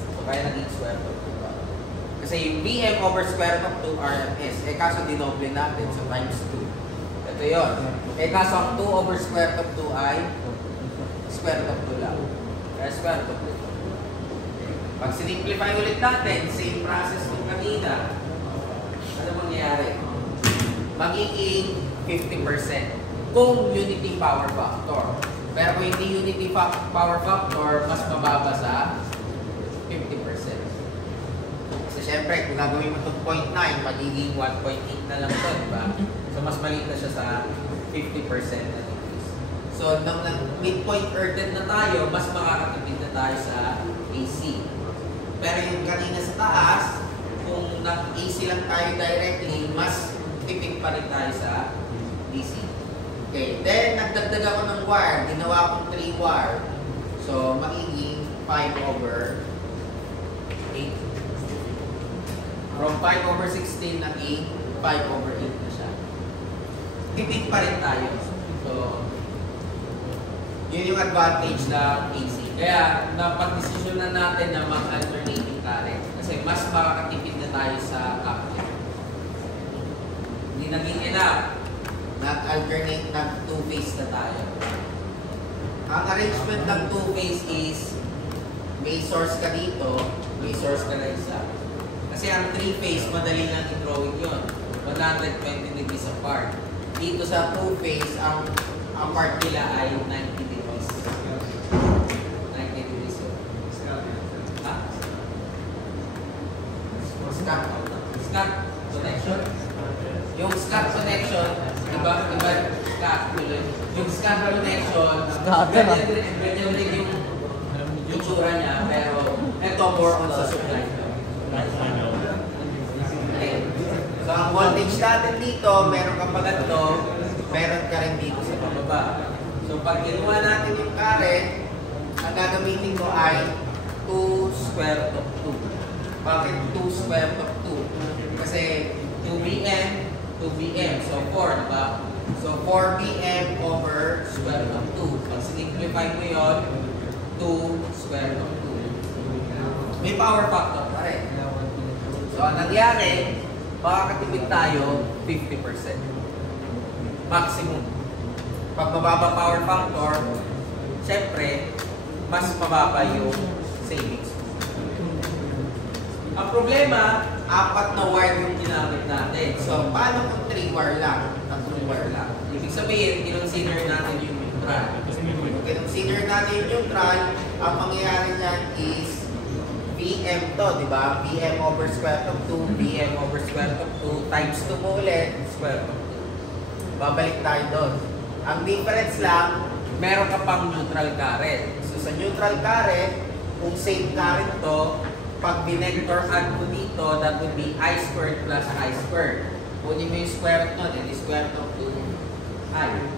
So, kaya naging square root of 2. Kasi yung Vm over square root of 2 RMS. Eh kaso dinoble natin, so times 2. Ito yun. Eh kaso ang 2 over square root of 2 ay square root of 2 lang. Kaya square root of 2. Pag sinimplify ulit natin, same process kung kanina, ano mangyayari? Magiging 50% kung unity power factor. Pero kung hindi unity power factor, mas mababa sa 50%. Kasi syempre, kung gagawin mo 2.9, magiging 1.8 na lang ito, di ba? So mas maliit na siya sa 50% na increase. So nang midpoint earthed na tayo, mas makakatipid na tayo sa AC. Pero yung kanina sa taas, kung nag-AC lang tayo directly, mas tipid pa rin tayo sa DC. Okay, then nagdagdag ako ng wire, ginawa akong 3-wire. So magiging 5/8. From 5/16 naging 5/8 na siya. Tipid pa rin tayo. So yun yung advantage ng AC. Kaya napag-desisyon na natin na mag-alternating current. Kasi mas makakatipid na tayo sa coupling. Hindi naging enough. Nag-alternate ng 2-phase na tayo. Ang arrangement ng 2-phase is may source ka dito, may source ka na isa. Kasi ang 3-phase, madali lang i-drawing yun. 120 degrees apart. Dito sa 2-phase, ang apart nila ay 90 degrees. 90 degrees yun. Ha? Scat connection. Yung scat connection, iba scat tuloy. Yung scat connection, ganyan din yung itsura niya, pero ito more on sa supply. Okay. So ang voltage natin dito, meron ka pa ganito, meron ka rin dito sa pababa. So pag ginawa natin yung current, ang gagamitin ko ay 2 square root of 2. Bakit 2 square root of 2? Kasi 2bm, 2bm. So 4, diba? So 4bm over square root of 2. Pag sinimplify mo yun, 2 square root of 2. May power factor pa rin. So ang nangyari, makakatipid tayo 50%. Maximum. Pag mababa power factor, syempre, mas mababa yung savings. Ang problema, 4 na wire yung ginamit natin. So, paano kung 3 wire lang? 3 wire lang. Ibig sabihin, kinonsider natin yung neutral. Kung kinonsider natin yung neutral, ang mangyayari niyan is Vm to, di ba? Vm over square root of 2, Vm over square root of 2, times 2 mo ulit, square root of 2. Babalik tayo doon. Ang difference lang, meron ka pang neutral current. So sa neutral current, kung same current to, pag binector add mo dito, that would be I squared plus I squared. Kunin mo yung square root nun, and square root of 2I.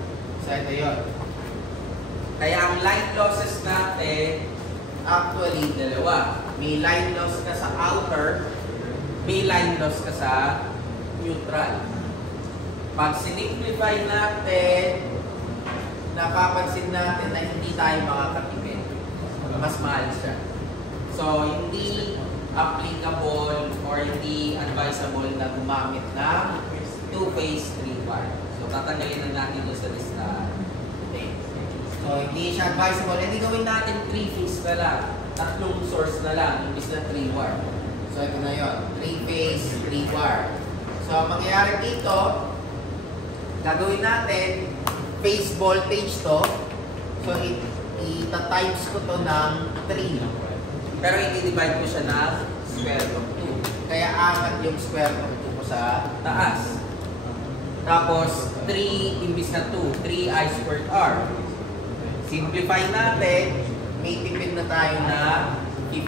So ito yun. Kaya ang line losses natin, actually, dalawa. May line loss ka sa outer, may line loss ka sa neutral. Pag sinimplify natin, napapansin natin na hindi tayo makakatipid. Mas mahal siya. So, hindi applicable or hindi advisable na gumamit ng 2-phase 3-wire. So, tatanggalin na natin ito sa listahan. Okay. So, hindi siya advisable. Hindi gawin natin 3-phase na lang. 3 source na lang, imbis na 3-wire. So, ito na yun. 3-phase 3-wire. So, ang mangyayari dito, gagawin natin, phase voltage to. So, ita-times ko to ng 3. Pero i-divide ko siya ng square root of 2. Kaya angat yung square root of 2 ko sa taas. Tapos, 3 imbis na 2. 3i squared r. Simplify natin, may tipid na tayo na 50%.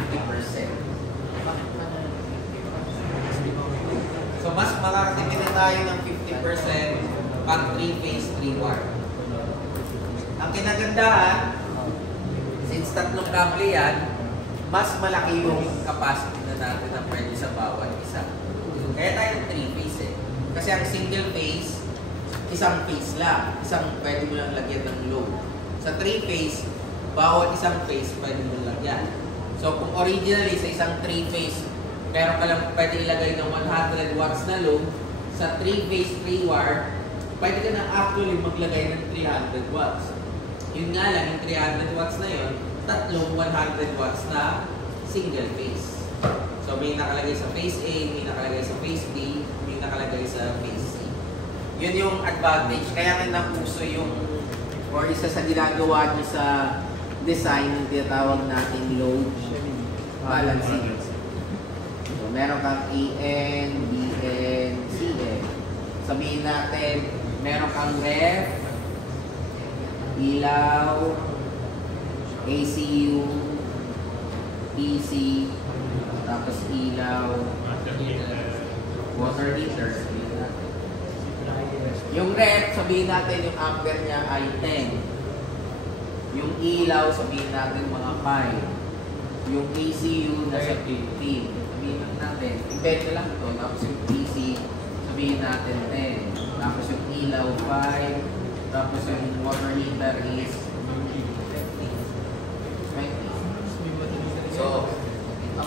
So, mas makakatipid na tayo ng 50% pag 3-phase 3-wire. Ang kinagandahan, since 3 kable yan, mas malaki yung capacity na natin na pwede sa bawat isa. Kaya tayo ng 3-phase eh. Kasi ang single phase, isang phase lang. Isang pwede mo lang lagyan ng load. Sa 3-phase, bawat isang phase pwede mo lagyan. So kung originally sa isang 3-phase, meron ka lang pwede ilagay ng 100 watts na load, sa 3-phase 3-wire, pwede ka na actually maglagay ng 300 watts. Yun nga lang, yung 300 watts na yun, tatlong 100 watts na single phase. So may nakalagay sa phase A, may nakalagay sa phase B, may nakalagay sa phase C. Yun yung advantage. Kaya nga napuso yung, or isa sa ginagawa nyo sa design, yung tinatawag natin load balancing. So meron kang EN, BN, CN. Sabihin natin, meron kang ref, ilaw, ACU, PC, tapos ilaw, water heater. Yung ref, sabihin natin yung ampere niya ay 10. Yung ilaw, sabihin natin mga 5. Yung ACU, nasa 15. Sabihin natin, invento lang ito. Tapos yung PC, sabihin natin 10. Tapos yung ilaw, 5. Tapos yung water heater is 20. So,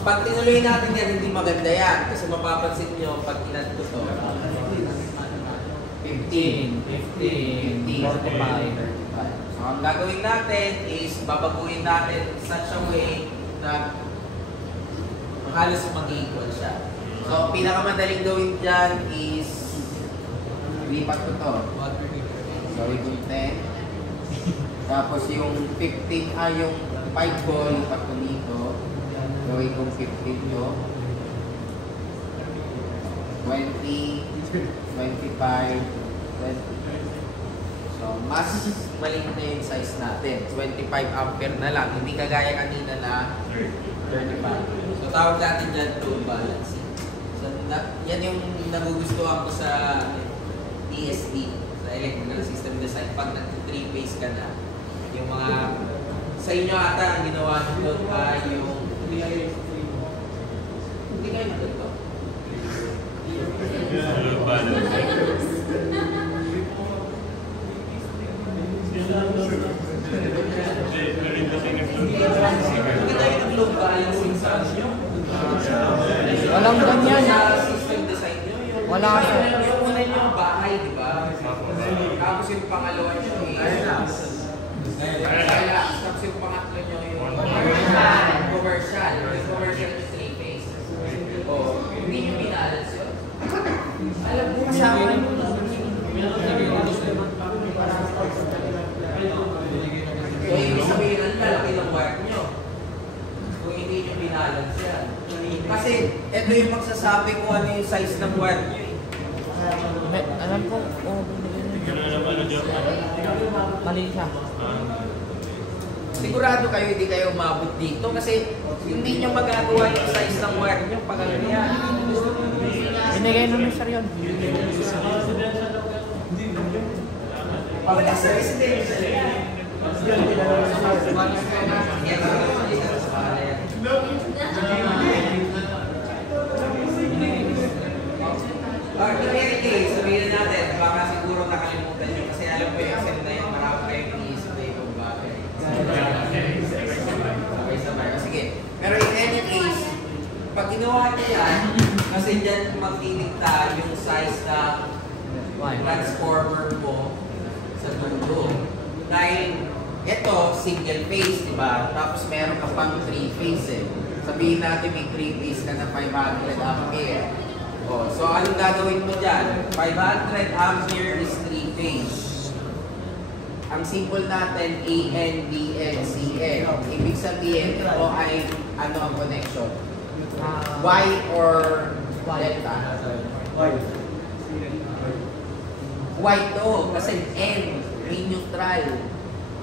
pag tinuloy natin yan, hindi maganda yan. Kasi mapapansin nyo, pag inad ko to, 15, 35. So, ang gagawin natin is babaguhin natin such a way na halos mag-equal siya. So, pinakamadaling gawin dyan is lipat ko to. So, yung 10. Tapos yung 15, yung 5 ko, lipat ko dito. Gawin kong 15 to. 20, 25, 20. So, mas maliit na yung size natin. 25 ampere na lang. Hindi kagaya kanina na 35. So, tawag natin dyan load balancing. So, yan yung nagugustuhan ko sa ESD, sa Electrical System Design. Pag nag-3-phase ka na, yung mga Sa inyo ata ang ginawa nyo doon ay yung... Hindi kayo natuto. Hindi kayo nag-load balancing sa inyo. Walang ganyan. Sa system design nyo, yung... Wala siya. Yung una nyo ang bahay, di ba? Tapos yung pangalawa nyo is... Tapos yung pangatlo nyo yung commercial. Yung commercial is 3-phase. Oh, hindi nyo binalance yun. Alam mo, kasama nyo. So, ibig sabihin, ang lalaki ng work nyo. Kung hindi nyo binalance yan. Kasi, ito yung magsasabi kung ano yung size ng work nyo eh. Alam ko, mali siya. Sigurado kayo hindi kayo umabot dito kasi hindi nyo magagawa yung size ng wire nyo pag ano yan. Binigay naman sir yun. Wala sa residential yan. Okay, sabihin natin, baka siguro nakalimutan nyo kasi alam ko yung exam na yun, marami kayo iniisip na ibang bagay. Sige. Pero in any case, pag ginawa nyo yan, kasi dyan magtitigta yung size ng transformer mo sa dulo. Dahil ito, single phase, di ba? Tapos meron ka pang 3 phase eh. Sabihin natin may 3 phase ka na 500 ampere. Oh, so anong gagawin mo dyan? 500 ampere is 3 phase. Ang symbol natin, AN, BN, CN. Ibig sabihin, ito ay ano ang connection? Y or delta? Y to, kasi N, may neutral.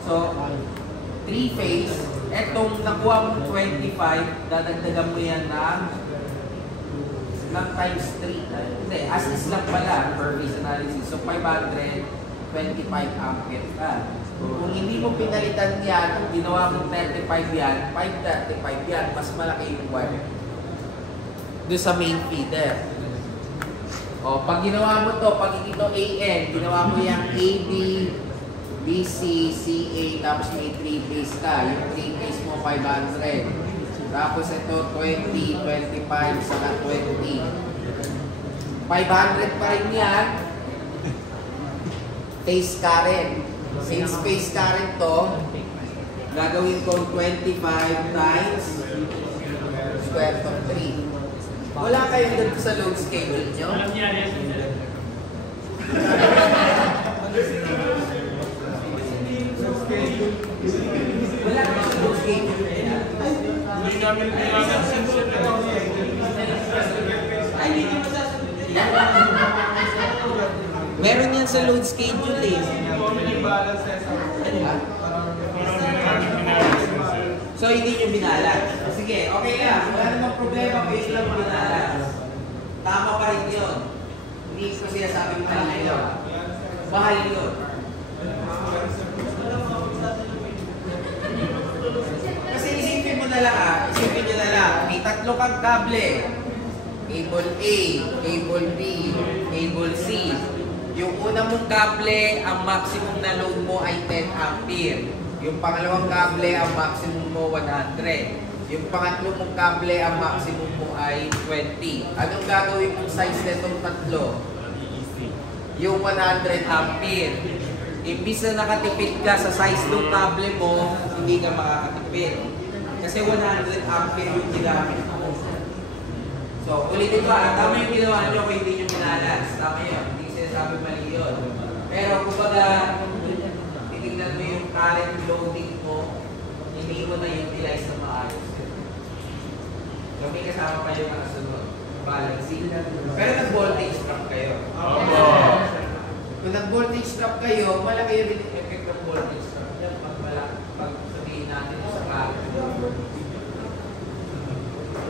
So, 3 phase, etong nakuha mo 25, dadagdagan mo yan ng times 3. Hindi, as is lang pala per phase analysis. So, 525 ampere ka. Kung hindi mo pinalitan yan, ginawa mong 35 yan, 535 yan, mas malaki yung wire. Doon sa main feeder. O, pag ginawa mo to, pag ito AN, ginawa mo yung AB, BC, CA, tapos may 3 phase ka. Yung 3 phase mo, 500. Tapos ito, 20, 25, saka 20. 500 pa rin yan. Phase current. Since phase current to, gagawin ko 25 times square root of 3. Wala kayong dito sa load schedule nyo? Alam niya, yes. Wala kayong sa load schedule nyo? Ay, hindi nyo masasagot yan. Meron yan sa load schedule eh. So, hindi nyo binalas. Sige, okay lang. Wala namang problema kung yun lang binalas. Tama pa rin yun. Hindi ko sinasabing mali yun. Mahal yun. Kasi isipin mo na lang isipin nyo na lang. May 3 kang kable. Cable A, cable B, cable C. Yung una mong kable, ang maximum na load mo ay 10 ampere. Yung pangalawang kable, ang maximum mo 100. Yung pangatlo mong kable, ang maximum mo ay 20. Anong gagawin mong size netong tatlo? Yung 100 ampere. Imbis na nakatipid ka sa size ng kable mo, hindi ka makakatipid. Kasi 100 ampere yung ginamit mo. So, ulitin ko tama yung ginawa nyo kung hindi nyo minalas. Tama yun. Hindi sinasabi mali yun. Pero kumbaga, titignan mo yung current loading mo, hindi mo na utilize na maayos. So, may kasama pa yung nakasunod. Balancing. Pero nag-voltage drop kayo. Kung nag-voltage drop kayo, malaki yung effect ng voltage drop. Yan, pag sabihin natin sa current.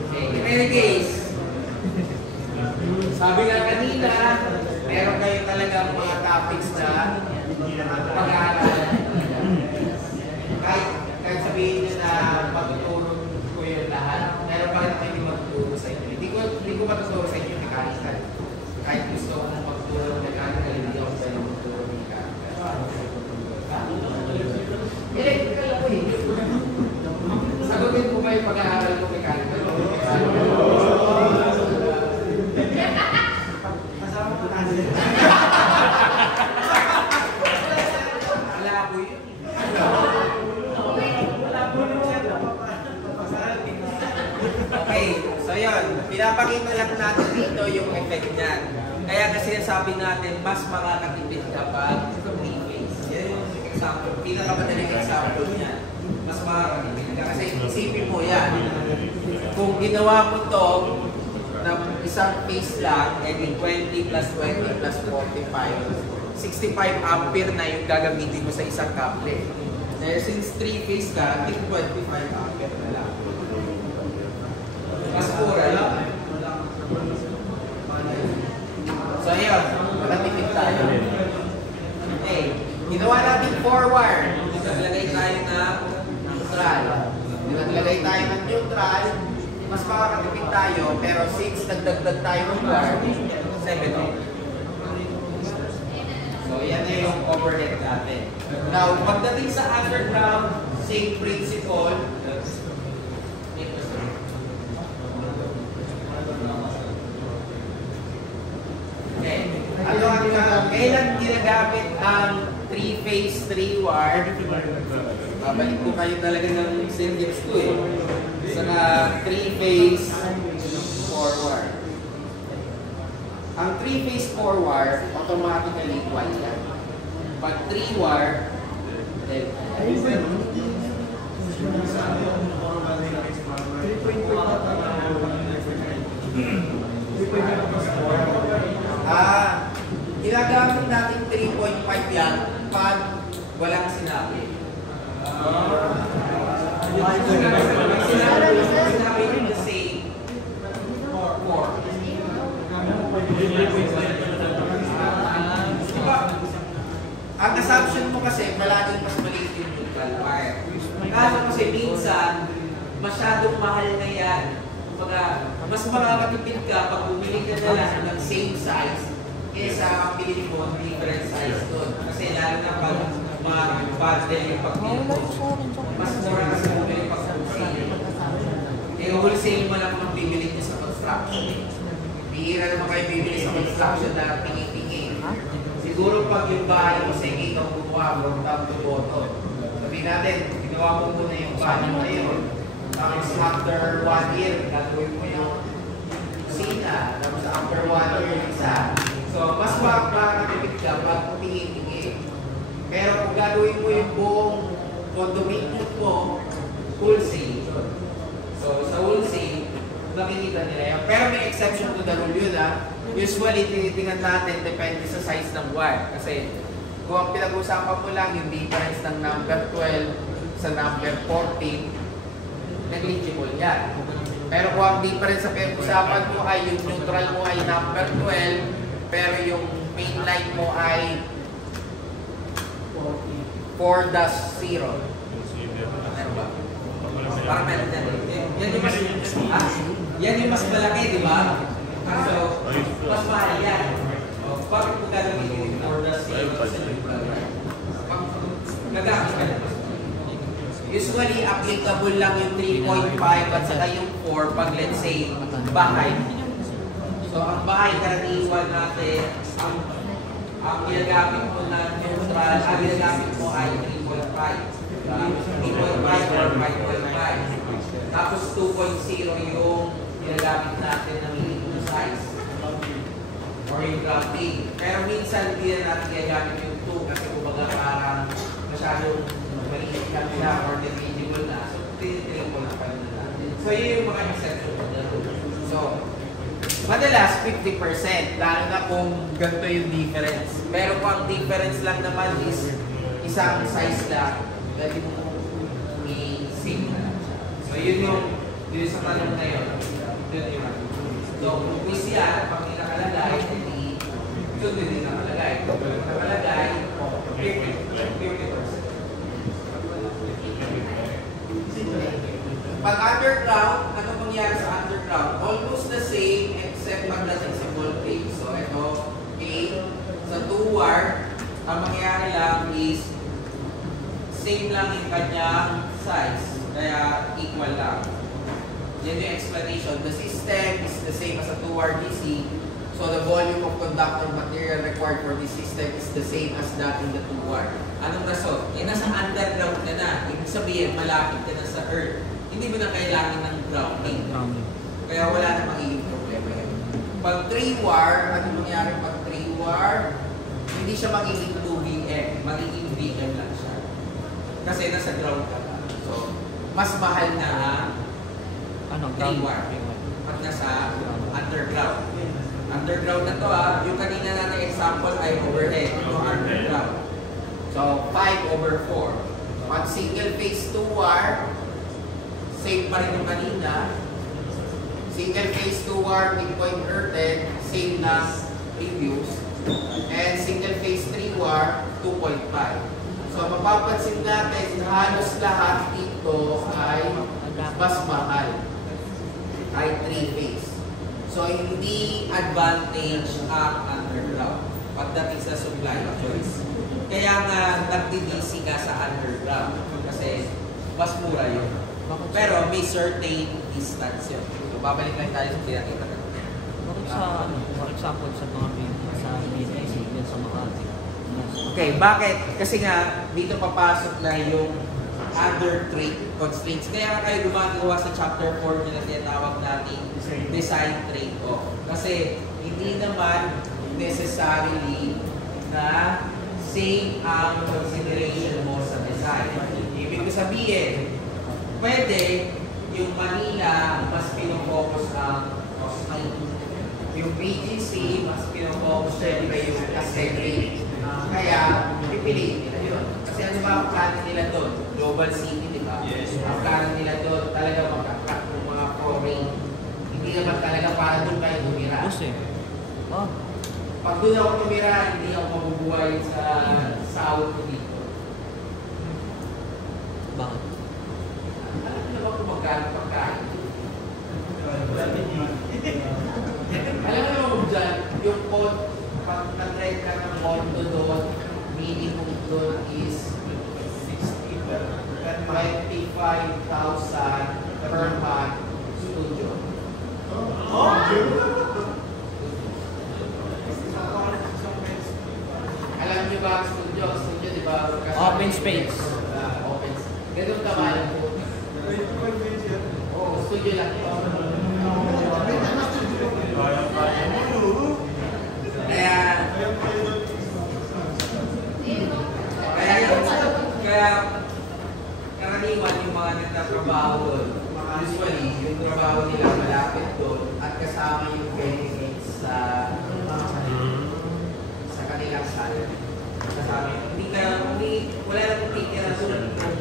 Okay, in any case, sabi nga kanina, meron kayo talagang mga topics na pag-aaralan. Kahit sabihin ko matuturo sa inyo mechanical. Kahit gusto ko magturo ng mechanical, hindi ako pwede magturo ng mechanical. Electrical ako eh. Sagutin ko ba yung pag-aaral ko mechanical? Kasama ko natin. Malabo yun. Okay, so yun. Pinapakita lang natin dito yung effect niyan. Kaya kasi sabi natin, mas makakatipid kapag three-phase. Yan yung example. Pinakamadaling example niya. Mas makakatipid ka. Kasi isipin mo yan. Kung ginawa mo to ng isang phase lang, edi 20 plus 20 plus 45. 65 ampere na yung gagamitin mo sa isang kable. Eh, since 3-phase ka, 25 ampere na lang. Mas mura lang. So, ayun. Makatipid tayo. Okay. Ginawa natin forward. Naglagay tayo na Neutral. Naglagay tayo ng neutral. Mas makakatipid tayo, pero since nagdagdag tayo ng wire, 7 ohm. So, yan na yung overhead natin. now, pagdating sa underground, same principle. Okay. Ano ang kailan ginagamit ang 3-phase 3-wire? Babalik ko kayo talaga ng circuits ko eh. Sa 3-phase 4-wire. Ang 3-phase 4-wire, automatically 1 yan. Pag 3-wire, then ginagamit natin 3.5 yan pag Walang sinabi. Sinabi rin the same 4. diba, ang assumption mo kasi palaging mas maliit yung neutral wire. Kaso kasi minsan, masyadong mahal na yan. Kumbaga, mas makakatipid ka pag bumili ka na lang ng same size kaysa ang bilhin mo different size doon. Kasi lalo na pag bundle yung pagbili mo, mas mura kasi bumili pag wholesale. Eh, wholesale mo lang ang bibili nyo sa construction. Bihira naman kayo bibili sa construction na tingi-tingi. Siguro pag yung bahay mo sa ikitang gumawa, from top to bottom. Sabihin natin, ginawa mo muna yung bahay mo ngayon. Tapos after 1 year, gagawin mo yung kusina. Tapos after 1 year, isa. So, mas makakatipid ka pag tingi-tingi. Pero kung gagawin mo yung buong condominium mo, wholesale. So, sa wholesale, makikita nila yun. Pero may exception to the rule yun ha. Usually, tinitingnan natin depende sa size ng wire. Kasi kung ang pinag-usapan mo lang yung difference ng number 12 sa number 14, negligible yan. Pero kung ang difference sa pinag-usapan mo ay yung neutral mo ay number 12, pero yung main line mo ay 4-0. Ano ba? Parang meron yan. Yan yung mas, yan yung mas malaki, di ba? So, mas mahal yan. Bakit mo gagamitin yung 4-0 sa neutral? Gagamit ka na. Usually, applicable lang yung 3.5 at saka yung 4 pag let's say, bahay. So, ang bahay, karaniwan natin, ang ginagamit mo na neutral, ang ginagamit mo ay 3.5. 3.5 or 5.5. Tapos 2.0 yung ginagamit natin na minimum size. Or yung grounding. Pero minsan, hindi na natin ginagamit yung 2 kasi kumbaga parang masyadong maliit lang siya or negligible na. So, tinitingin ko na pala na natin. So, yun yung mga exception ko na rule. So, madalas 50%, lalo na kung ganito yung difference. Pero kung ang difference lang naman is isang size lang, pwede mo i-save na lang siya. So, yun sa tanong na yun. Yun yun. So, kung quiz yan, pag nakalagay, yun din nakalagay. Kung nakalagay, 50%. Pag underground, ano mangyari sa underground? Almost the same kanyang size. Kaya equal lang. Yan yung explanation. The system is the same as a 2-wire DC. So the volume of conductor material required for this system is the same as that in the 2-wire. Anong rason? Eh, nasa underground ka na. Ibig sabihin, malapit ka na sa earth. Hindi mo na kailangan ng grounding. Kaya wala na magiging problema yan. Pag 3-wire, ano nangyari pag 3-wire? Hindi siya magiging 2VM. Magiging VM lang siya. Kasi nasa ground ka na. So, mas mahal na Ano? 3-wire. Pag nasa underground. Underground na to yung kanina natin example ay overhead. Ito underground. So, 5/4. Pag single phase 2-wire, same pa rin yung kanina. Single phase 2-wire, midpoint earthen, same na previous. And single phase 3-wire, 2.5. So, mapapansin natin, halos lahat dito ay mas mahal. Ay 3-phase. So, hindi advantage ang underground pagdating sa supply choice. Kaya nga, nagdi-DC ka sa underground kasi mas mura yun. Pero may certain distance yun. So, babalik lang tayo sa pinakita natin. Bakit sa, for example, sa mga sa BTC, yan sa Makati? Okay, bakit? Kasi nga, dito papasok na yung other trait constraints. Kaya nga kayo gumagawa sa chapter 4 nila tinatawag natin design trade-off. Kasi hindi naman necessarily na same ang consideration mo sa design. Ibig ko sabihin, pwede yung Manila mas pinofocus ang costing. Yung BGC mas pinofocus syempre yung assembly. Kaya pipiliin nila yun. Kasi ano ba ang plano nila doon? Global city, di ba? Yes. Ang plano nila doon talaga magkakat ng mga foreign. Hindi naman talaga para doon kayo tumira. Oh. Pag doon ako tumira, hindi ako mabubuhay sa sahod ko dito. Bakit? Alam niyo ba kung magkano pagkain? Alam mo naman dyan, yung pod, pag nag-rent ka ng condo doon, minimum doon is 25,000 per month studio. Alam niyo ba ang studio? Studio, di ba? Open space. Open space. Ganun ka mahal po. Oo, studio lang yun. Kaya karaniwan yung mga nagtatrabaho doon, usually yung trabaho nila malapit doon at kasama yung benefits sa kanilang salary. Kasama yun. Wala nang titira doon kung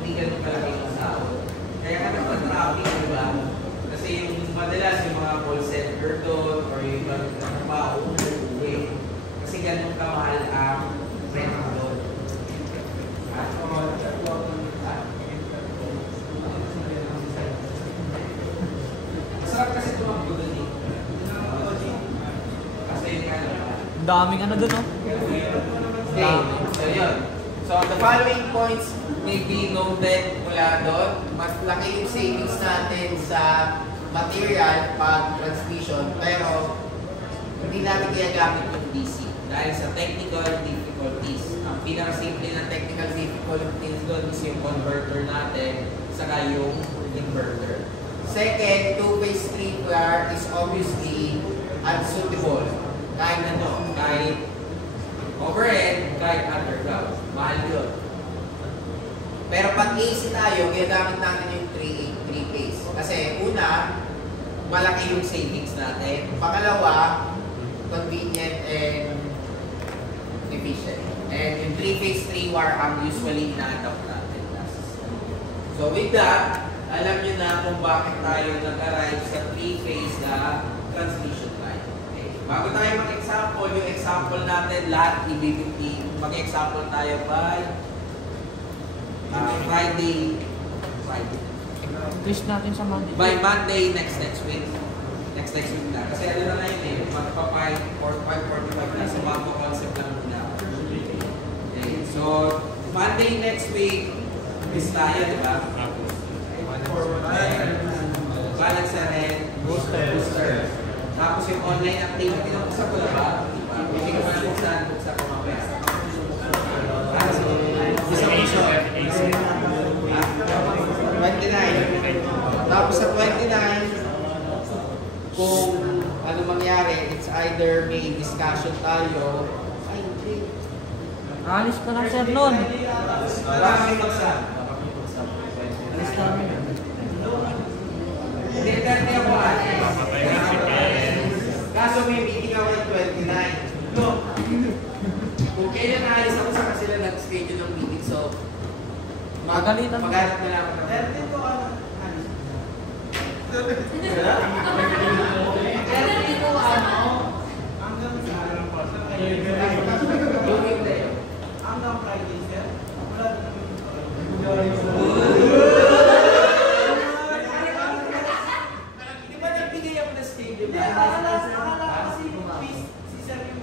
hindi ganun kalaki yung sahod. Kaya ka nagpa-traffic, di ba? Kasi yung madalas yung mga call center doon or yung ibang trabaho, umuwi. Kasi ganun kamahal ang rent doon. Masarap kasi tumakbo doon eh. Kasi yung Ang daming ano dun, oh. Okay, so yun. So the following points may be noted mula doon. Mas laki yung savings natin sa material pag transmission, pero hindi natin ginagamit yung DC dahil sa technical difficulties. Ang pinaka-simple na technical difficulties doon is yung converter natin saka yung inverter. Second, two-phase 3-wire is obviously unsuitable. Kahit ano, kahit overhead, kahit underground. Mahal yun. Pero pag AC tayo, ginagamit natin yung 3-phase. Kasi una, malaki yung savings natin. Pangalawa, convenient and efficient. And yung 3-phase 3-wire ang usually ina-adopt natin. So with that, alam nyo na kung bakit tayo nag-arrive sa 3-phase na transmission line. Okay. Bago tayo mag-example, yung example natin, lahat ibibigay. Mag-example tayo by Friday. Twist natin sa Monday. By Monday next week. Next week na. Kasi ano na ngayon eh, magpa-5 or 5:45 na. So magpa-concept lang muna. Okay. So, Monday next week, quiz tayo, di ba? Balance na rin. Booster. Tapos yung online activity na kusa ko na ba? Hindi ko na kusa ko mamaya. Isa ko siya. 29. Tapos sa 29, kung ano mangyari, it's either may discussion tayo. Ay, hindi. Alis pa lang sir nun. Marami magsa. Alis lang. Hindi, 30 ako kaso may meeting ako ng 29. No. Kung kailan naalis ako sa sila nag-schedule ng meeting, so Magalitan. maghanap na lang ako ng 30 to ano? Hanggang sa yung hindi. hanggang Friday, sir. Wala Di ba nagbigay ako ng schedule? akala kasi si sir yung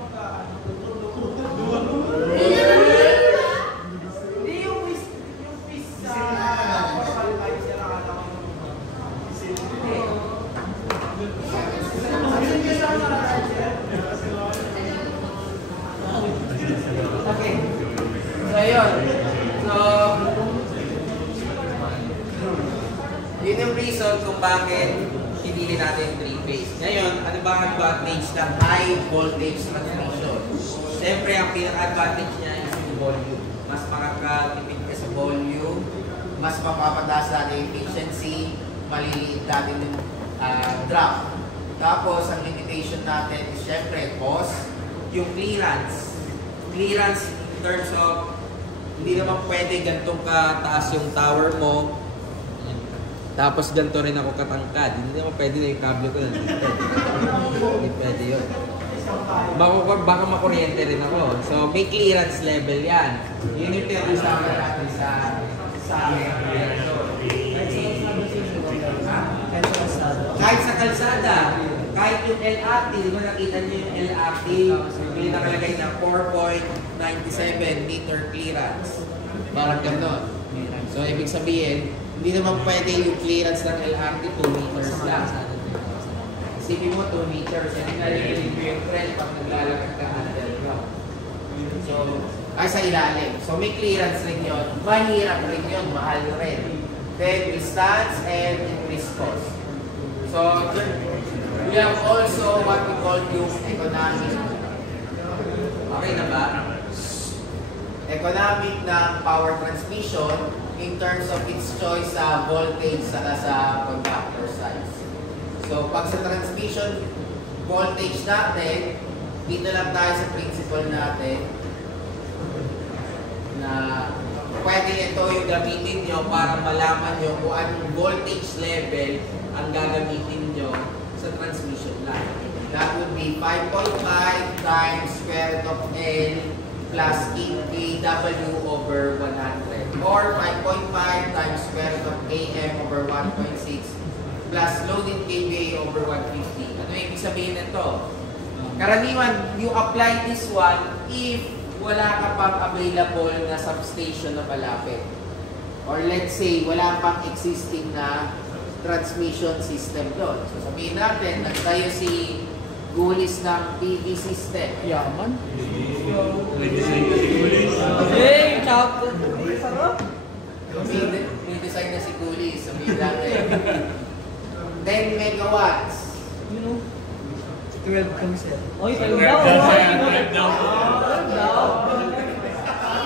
hindi yung quiz sa formal life, sir, akala ko Okay. So, yun. So, yun yung reason kung bakit pinili natin yung 3-phase. Ngayon, ano ba ang advantage ng high voltage transmission? Siyempre, ang pinaka-advantage niya is yung volume. Mas makakatipid ka sa volume, mas mapapataas natin yung efficiency, maliliit natin yung drop. Tapos, ang limitation natin is syempre, cost. yung clearance. Clearance in terms of hindi naman pwede gantong kataas yung tower mo. Tapos ganito rin ako katangkad. Hindi naman pwede na yung kable ko nandito. Hindi pwede yun. Baka makuryente rin ako. So may clearance level yan. Yun yung pinag-usapan natin sa amin. Kahit sa kalsada, kahit yung LRT, di ba nakita niyo yung LRT, may nakalagay na 4.97 meter clearance. Parang gano'n. So, ibig sabihin, hindi naman pwede yung clearance ng LRT 2 meters lang. Isipin mo 2 meters, hindi nalilin mo yung trail pag naglalakad ka underground. So, ay sa ilalim. So, may clearance rin yun. Mahirap rin yun, mahal rin. Then, distance and increased cost. So, we have also what we call yung economic. Okay na ba? Economic ng power transmission in terms of its choice sa voltage saka sa conductor size. So, pag sa transmission voltage natin, dito lang tayo sa principle natin na pwede ito yung gamitin nyo para malaman nyo kung anong voltage level ang gagamitin nyo sa transmission line. That would be 5.5 times square root of L plus kW over 100 or 5.5 times square root of AM over 1.6 plus loading kVA over 150. Ano yung ibig sabihin nito? Karaniwan, you apply this one if wala ka pang available na substation na malapit. Or let's say, wala pang existing na transmission system doon. So sabihin natin, nagtayo si Gulis ng PV system. Yaman. Hey, chop. Sarap. May design na si Gulis. Sabihin natin, 10 megawatts. You know, 12 kami sir. Oy, 12 daw. 12 daw.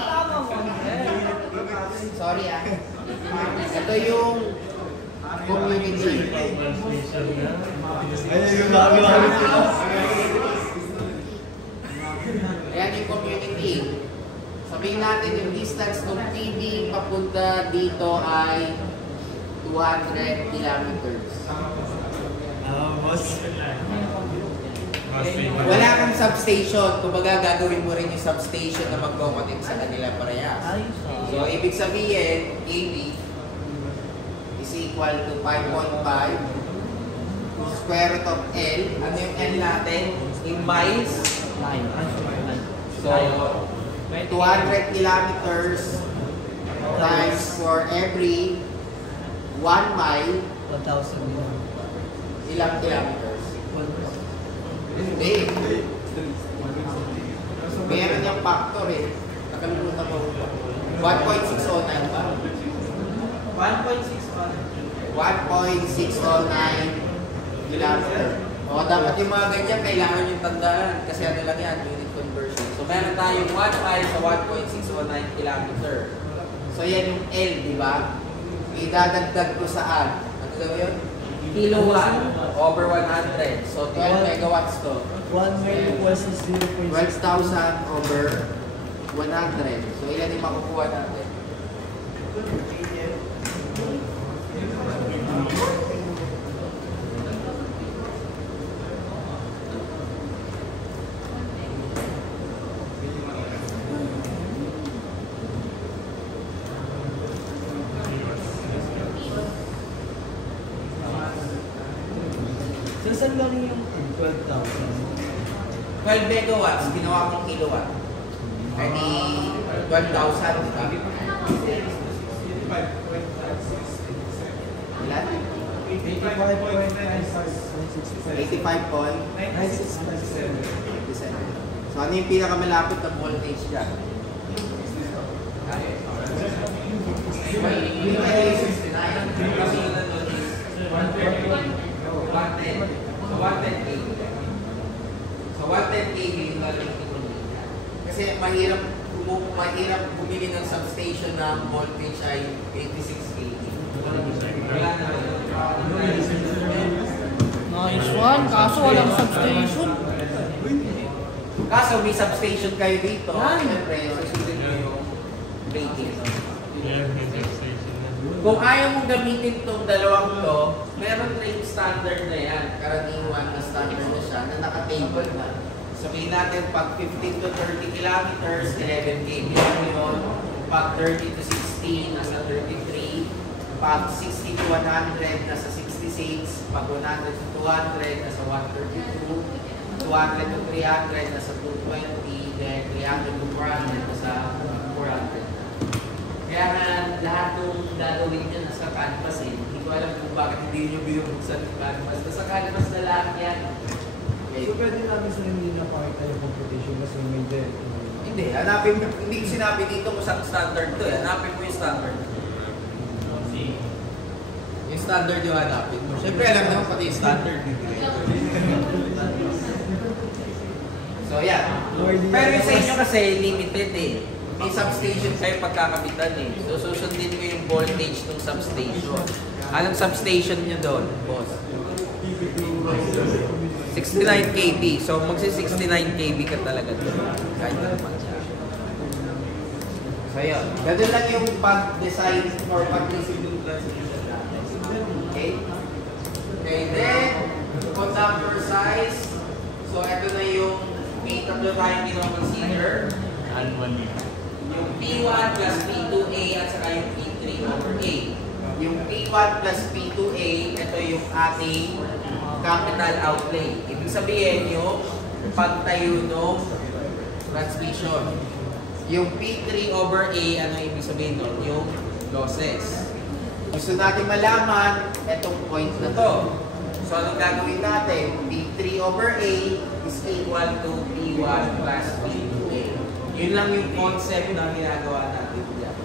Tama mo. Sorry ah. Ito yung community. Ayan yung community. Sabihin natin yung distance ng PB papunta dito ay 200 kilometers. Wala kang substation. Kumbaga gagawin mo rin yung substation na magkoconnect sa kanila parehas. So, ibig sabihin, AB is equal to 5.5 square root of L. Ano yung L natin? In miles. So, 200 kilometers times for every 1 mile, 1,000 din. ilang kilometers? Hindi. Meron yung factor eh. Nakalimutan ko. 1.609 ba? 1.609 kilometer. O, dapat yung mga ganyan, kailangan yung tandaan. Kasi ano lang yan, unit conversion. So, meron tayong 1 mile sa 1.619 kilometer. So, yan yung L, di ba? Idadagdag ko saan? Ano daw yun? Kilowatt over 100. So, 12 megawatts to. 1 mile equals 0.6. 12,000 over 100. So, ilan yung makukuha natin? So, saan galing yung 12,000? 12 megawatts, ginawa kong kilowatt. Kaya 12,000, di ba? Ilan? 85.97. So, ano yung pinakamalapit na voltage dyan? Kasi yun na nun is 110. So 110 kV. So 110 kV yung gagawin ko niya. Kasi mahirap bumili ng substation na voltage ay 86 kV. Wala na. Nice one. Kaso walang substation. Kaso may substation kayo dito. Yan. Siyempre, susundin mo yung rating. Kung ayaw mong gamitin itong dalawang to, meron na yung standard na yan. Karaniwan na standard na siya na naka-table na. Sabihin natin, pag 15 to 30 kilometers, 11 kV yun. Pag 30 to 60, nasa 33. Pag 60 to 100, nasa 66. Pag 100 to 200, nasa 132. 200 to 300, nasa 220. Then 300 to 400, nasa 400. Kaya nga, lahat ng gagawin niya nasa canvas eh. Hindi ko alam kung bakit hindi nyo binubuksan yung canvas. Nasa canvas na lahat yan. Okay. So pwede namin sa hindi na pakita yung computation kasi may dead. Hindi, hanapin mo. Hindi ko sinabi dito kung saan standard to eh. Hanapin mo yung standard. Yung standard yung hanapin mo. Siyempre alam naman pati yung standard. So yan. Pero yung sa inyo kasi limited eh. May substation kayo pagkakabitan eh. So susundin mo yung voltage ng substation. Anong substation nyo doon, boss? 69 kV. So magsi-69 kV ka talaga doon. Kahit naman siya. So yun. Ganun lang yung pag-design or pag-receive ng transmission natin. Okay? Okay, then conductor size. So ito na yung tatlo tayong ginawa-consider. Yung P1 plus P2A at saka yung P3 over A. Yung P1 plus P2A, ito yung ating capital outlay. Ibig sabihin yung pagtayo ng transmission. Yung P3 over A, ano ibig sabihin nun? Yung losses. Gusto natin malaman itong point na to. So anong gagawin natin? P3 over A is equal to P1 plus P2A. Yun lang yung concept na ginagawa natin dyan.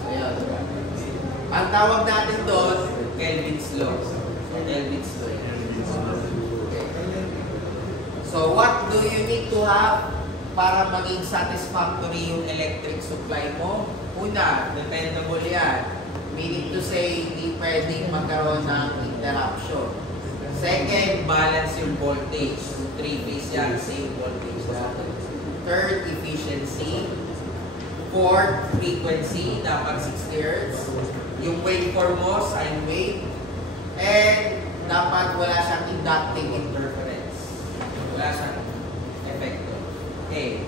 So, yun. Ang tawag natin doon, Kelvin's Law. Kelvin's Law. Okay. So, what do you need to have para maging satisfactory yung electric supply mo? Una, dependable yan. Meaning to say, hindi pwedeng magkaroon ng interruption. Second, balance yung voltage. 3-phase yan, same voltage natin. Third, efficiency. Fourth, frequency, dapat 60 Hz. Yung waveform mo, sine wave. And dapat wala siyang inductive interference. Wala siyang epekto. Okay.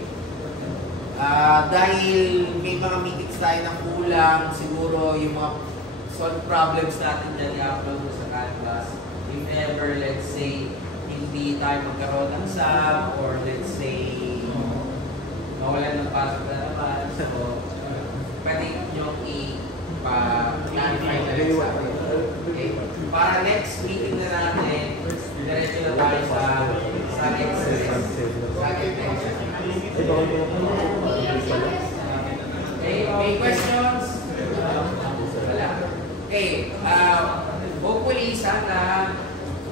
Dahil may mga meetings tayo ng kulang, siguro yung mga solve problems natin dyan i-upload mo sa Canvas. If ever, let's say, hindi tayo magkaroon ng SAP or let's say mawalan ng pasok na naman. So, pwede nyo i-clarify na rin sa akin. Okay? Para next meeting na natin, diretso na tayo sa next may questions? Wala. Okay, hopefully sana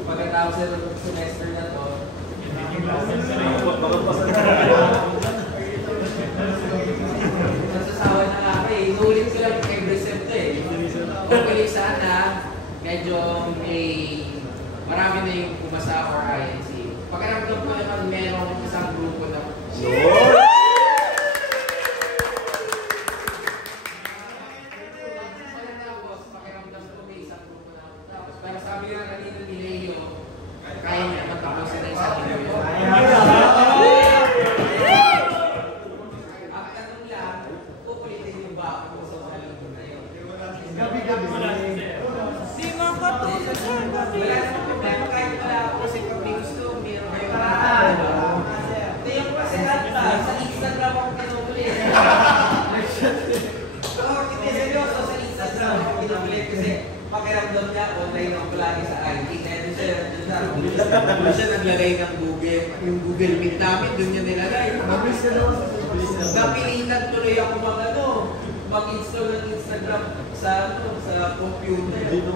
pagkatapos ng semester na to, nasasawa na nga ako eh. Inulit ko lang every sem to eh. Hopefully sana medyo marami na yung pumasa or INC. Pagkaramdam ko naman merong isang grupo na kaya niya naman tapos na isang video. Ang tanong lang, pupulitin yung ba ako sa salito na yun. Gabi-gabi. Di nga ka to. Wala namang problema kahit wala ako kasi pag may gusto, meron kayo paraan. Ito yung kasi sa Instagram ako kinukulit. Oo, hindi seryoso sa Instagram ako kinukulit kasi pakiramdam niya online ako lagi sa IT. Doon siya naglagay ng Google. Yung Google Meet namin, doon niya nilagay. Napilitan tuloy ako mag-install ng Instagram sa computer. Hindi.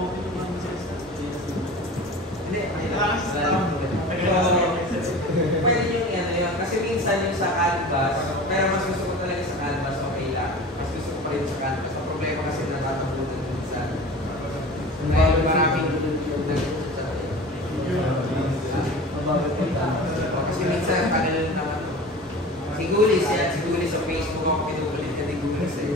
Pwede yung yan. Kasi minsan yung sa Canvas, pero mas gusto ko talaga sa Canvas, okay lang. Mas gusto ko pa rin sa Canvas. Ang problema kasi natatamputan minsan. Dahil maraming kasi minsan, kanila naman sigulis sa Facebook ako pinukulit ka ni Gulis eh.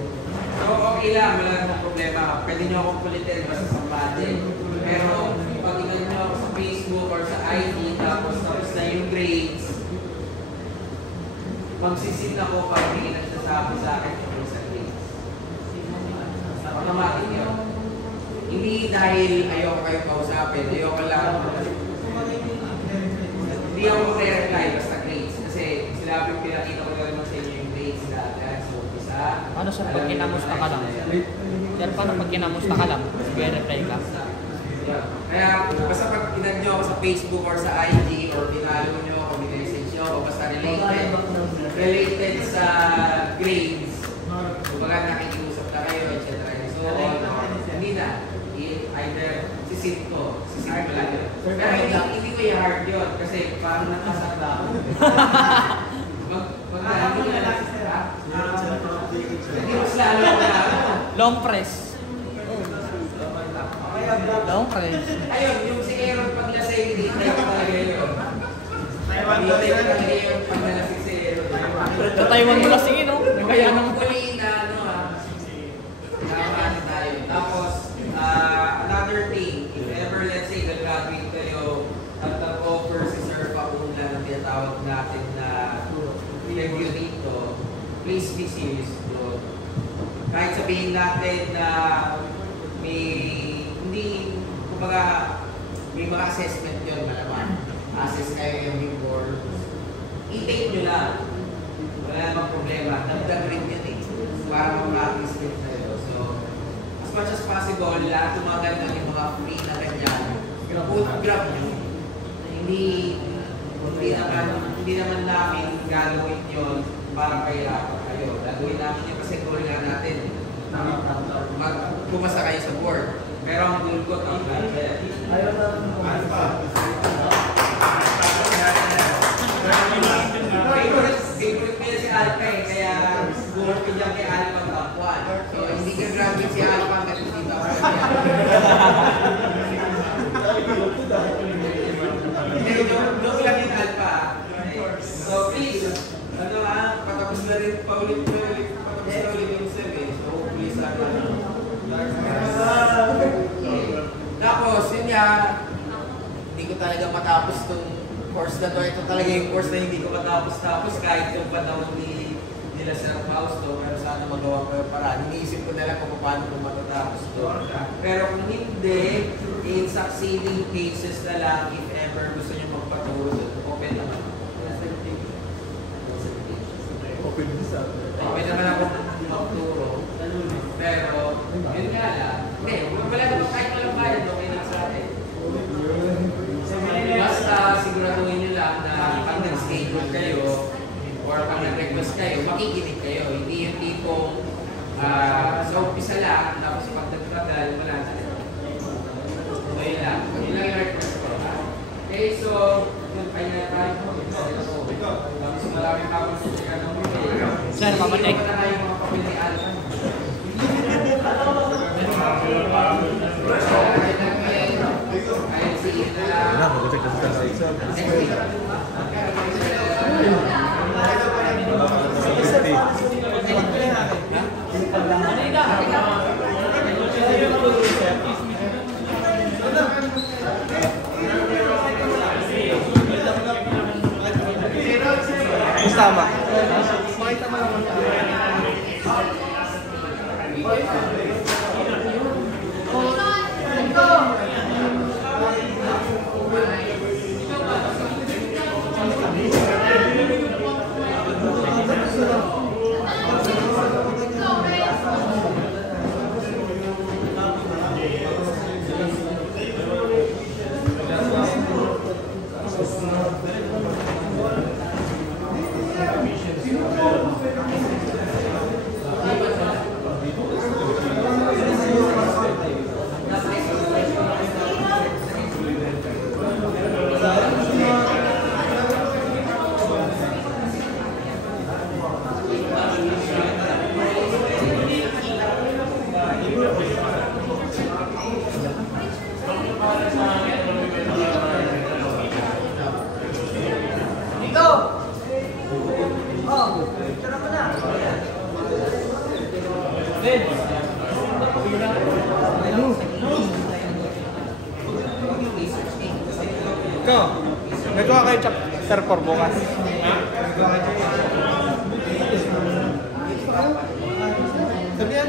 So, okay lang, wala namang problema. Pwede nyo akong kulitin, basta sa budget. Pero, pag inan nyo ako sa Facebook or sa ID, tapos na yung grades, magsisit ako pag hindi nagsasabi sa akin yung sa grades. Automatic yun. Hindi dahil ayoko kayo kausapin, ayoko lang. Hindi ako mag-reply basta grades. Kasi sila pinakita ko na rin sa inyo yung grades natin. So, isa. Ano sir, pag kinamusta ka lang? Sir, paano pag kinamusta ka lang? Mag-reply ka? Kaya basta pag pinag nyo ako sa Facebook or sa IG or pinalo nyo ako, binessage nyo ako, basta related sa grades. Kumbaga nakikiusap na kayo, etc. So, hindi na. Either sisit ko lang yun. Pero hindi ko i-hard yun kasi parang nakasakta ako. Magkano na lang siya? Hindi mas lalo ko na ako. Long press. Long press. Ayun, yung si Aaron paglasay, hindi tayo talaga yun. Hindi tayo talaga yun pag nalasing si Aaron. Sa Taiwan mo lasingin, no? Kaya nang huli na nakakano tayo. Tapos, another thing, if ever, let's say, nag-graduate kayo at nag-offer si Sir Paula na tinatawag natin na review dito, please be serious bro. Kahit sabihin natin na kumbaga, may mga assessment yun, malaman. Assess kayo yung board. I-take nyo lang. Wala namang problema. Dagdag rin yun eh. Para mag-practice rin kayo. So, as much as possible, lahat tumagal na yung mga free na ganyan. Grab nyo. Hindi naman namin gagawin yun para kahirapan kayo. Gagawin namin yun kasi goal nga natin. Pumasa kayo sa board. Pero ang goal ko, ang graduate. Ayaw na. Favorite ko si Alpha eh, kaya goal ko dyan kay Alpha top 1. So, hindi ka grabe si Alpha kasi dito ako hindi, joke lang yung Alpha. So, please, patapos na rin, patapos na ulit yung SEM eh. So, hopefully sana. Tapos, yun nga, hindi ko talaga matapos itong course na to. Ito talaga yung course na hindi ko matapos-tapos kahit yung panahon nila Sir Fausto. Pero sana magawa ko yung paraan. Iniisip ko na lang kung paano ko matatapos to. Pero kung hindi, in succeeding cases na lang, if ever gusto nyo magpaturo doon, open naman. Okay naman ako magturo. Pero, yun nga lang. Hindi, wala naman kahit walang bayad, okay lang sa atin. Basta siguraduhin nyo lang na pag nag-schedule kayo or pag nag-request kayo, makikinig kayo. Hindi yung tipong sa umpisa lang, tapos pag nagtagal, wala na. So, yun lang. Yun lang yung request ko. Okay, so, yun, kaya tayo. Tapos maraming tapos sa siya ng mga. Sir, papatek. Hindi na tayo mga papel ni Alpha. Wala, mag-check na sa exam. Tama. Makita mo naman. Ikaw, nagawa kayo chapter 4 bukas. Sabihan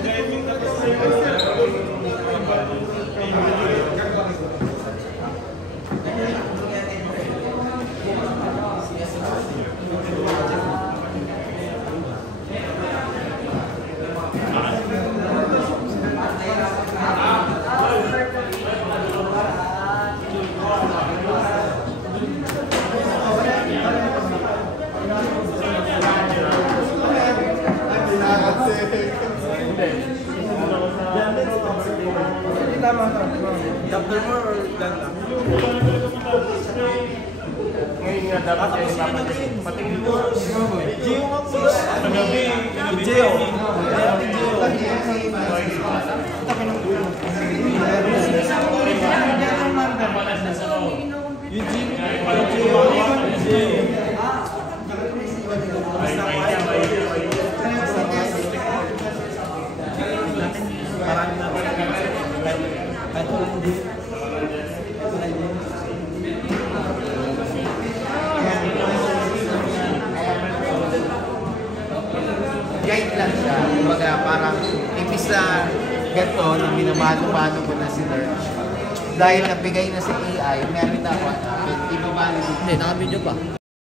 chapter 4 or done lang? Ngayon nga dapat kayo patingin mo. Gio nga po. Gio. Guide lang siya. Kumbaga parang imbis na ganito na minamano-mano ko na si Lurch. Dahil nabigay na si AI, meron na ako. Ibabalik. Hindi, naka-video pa.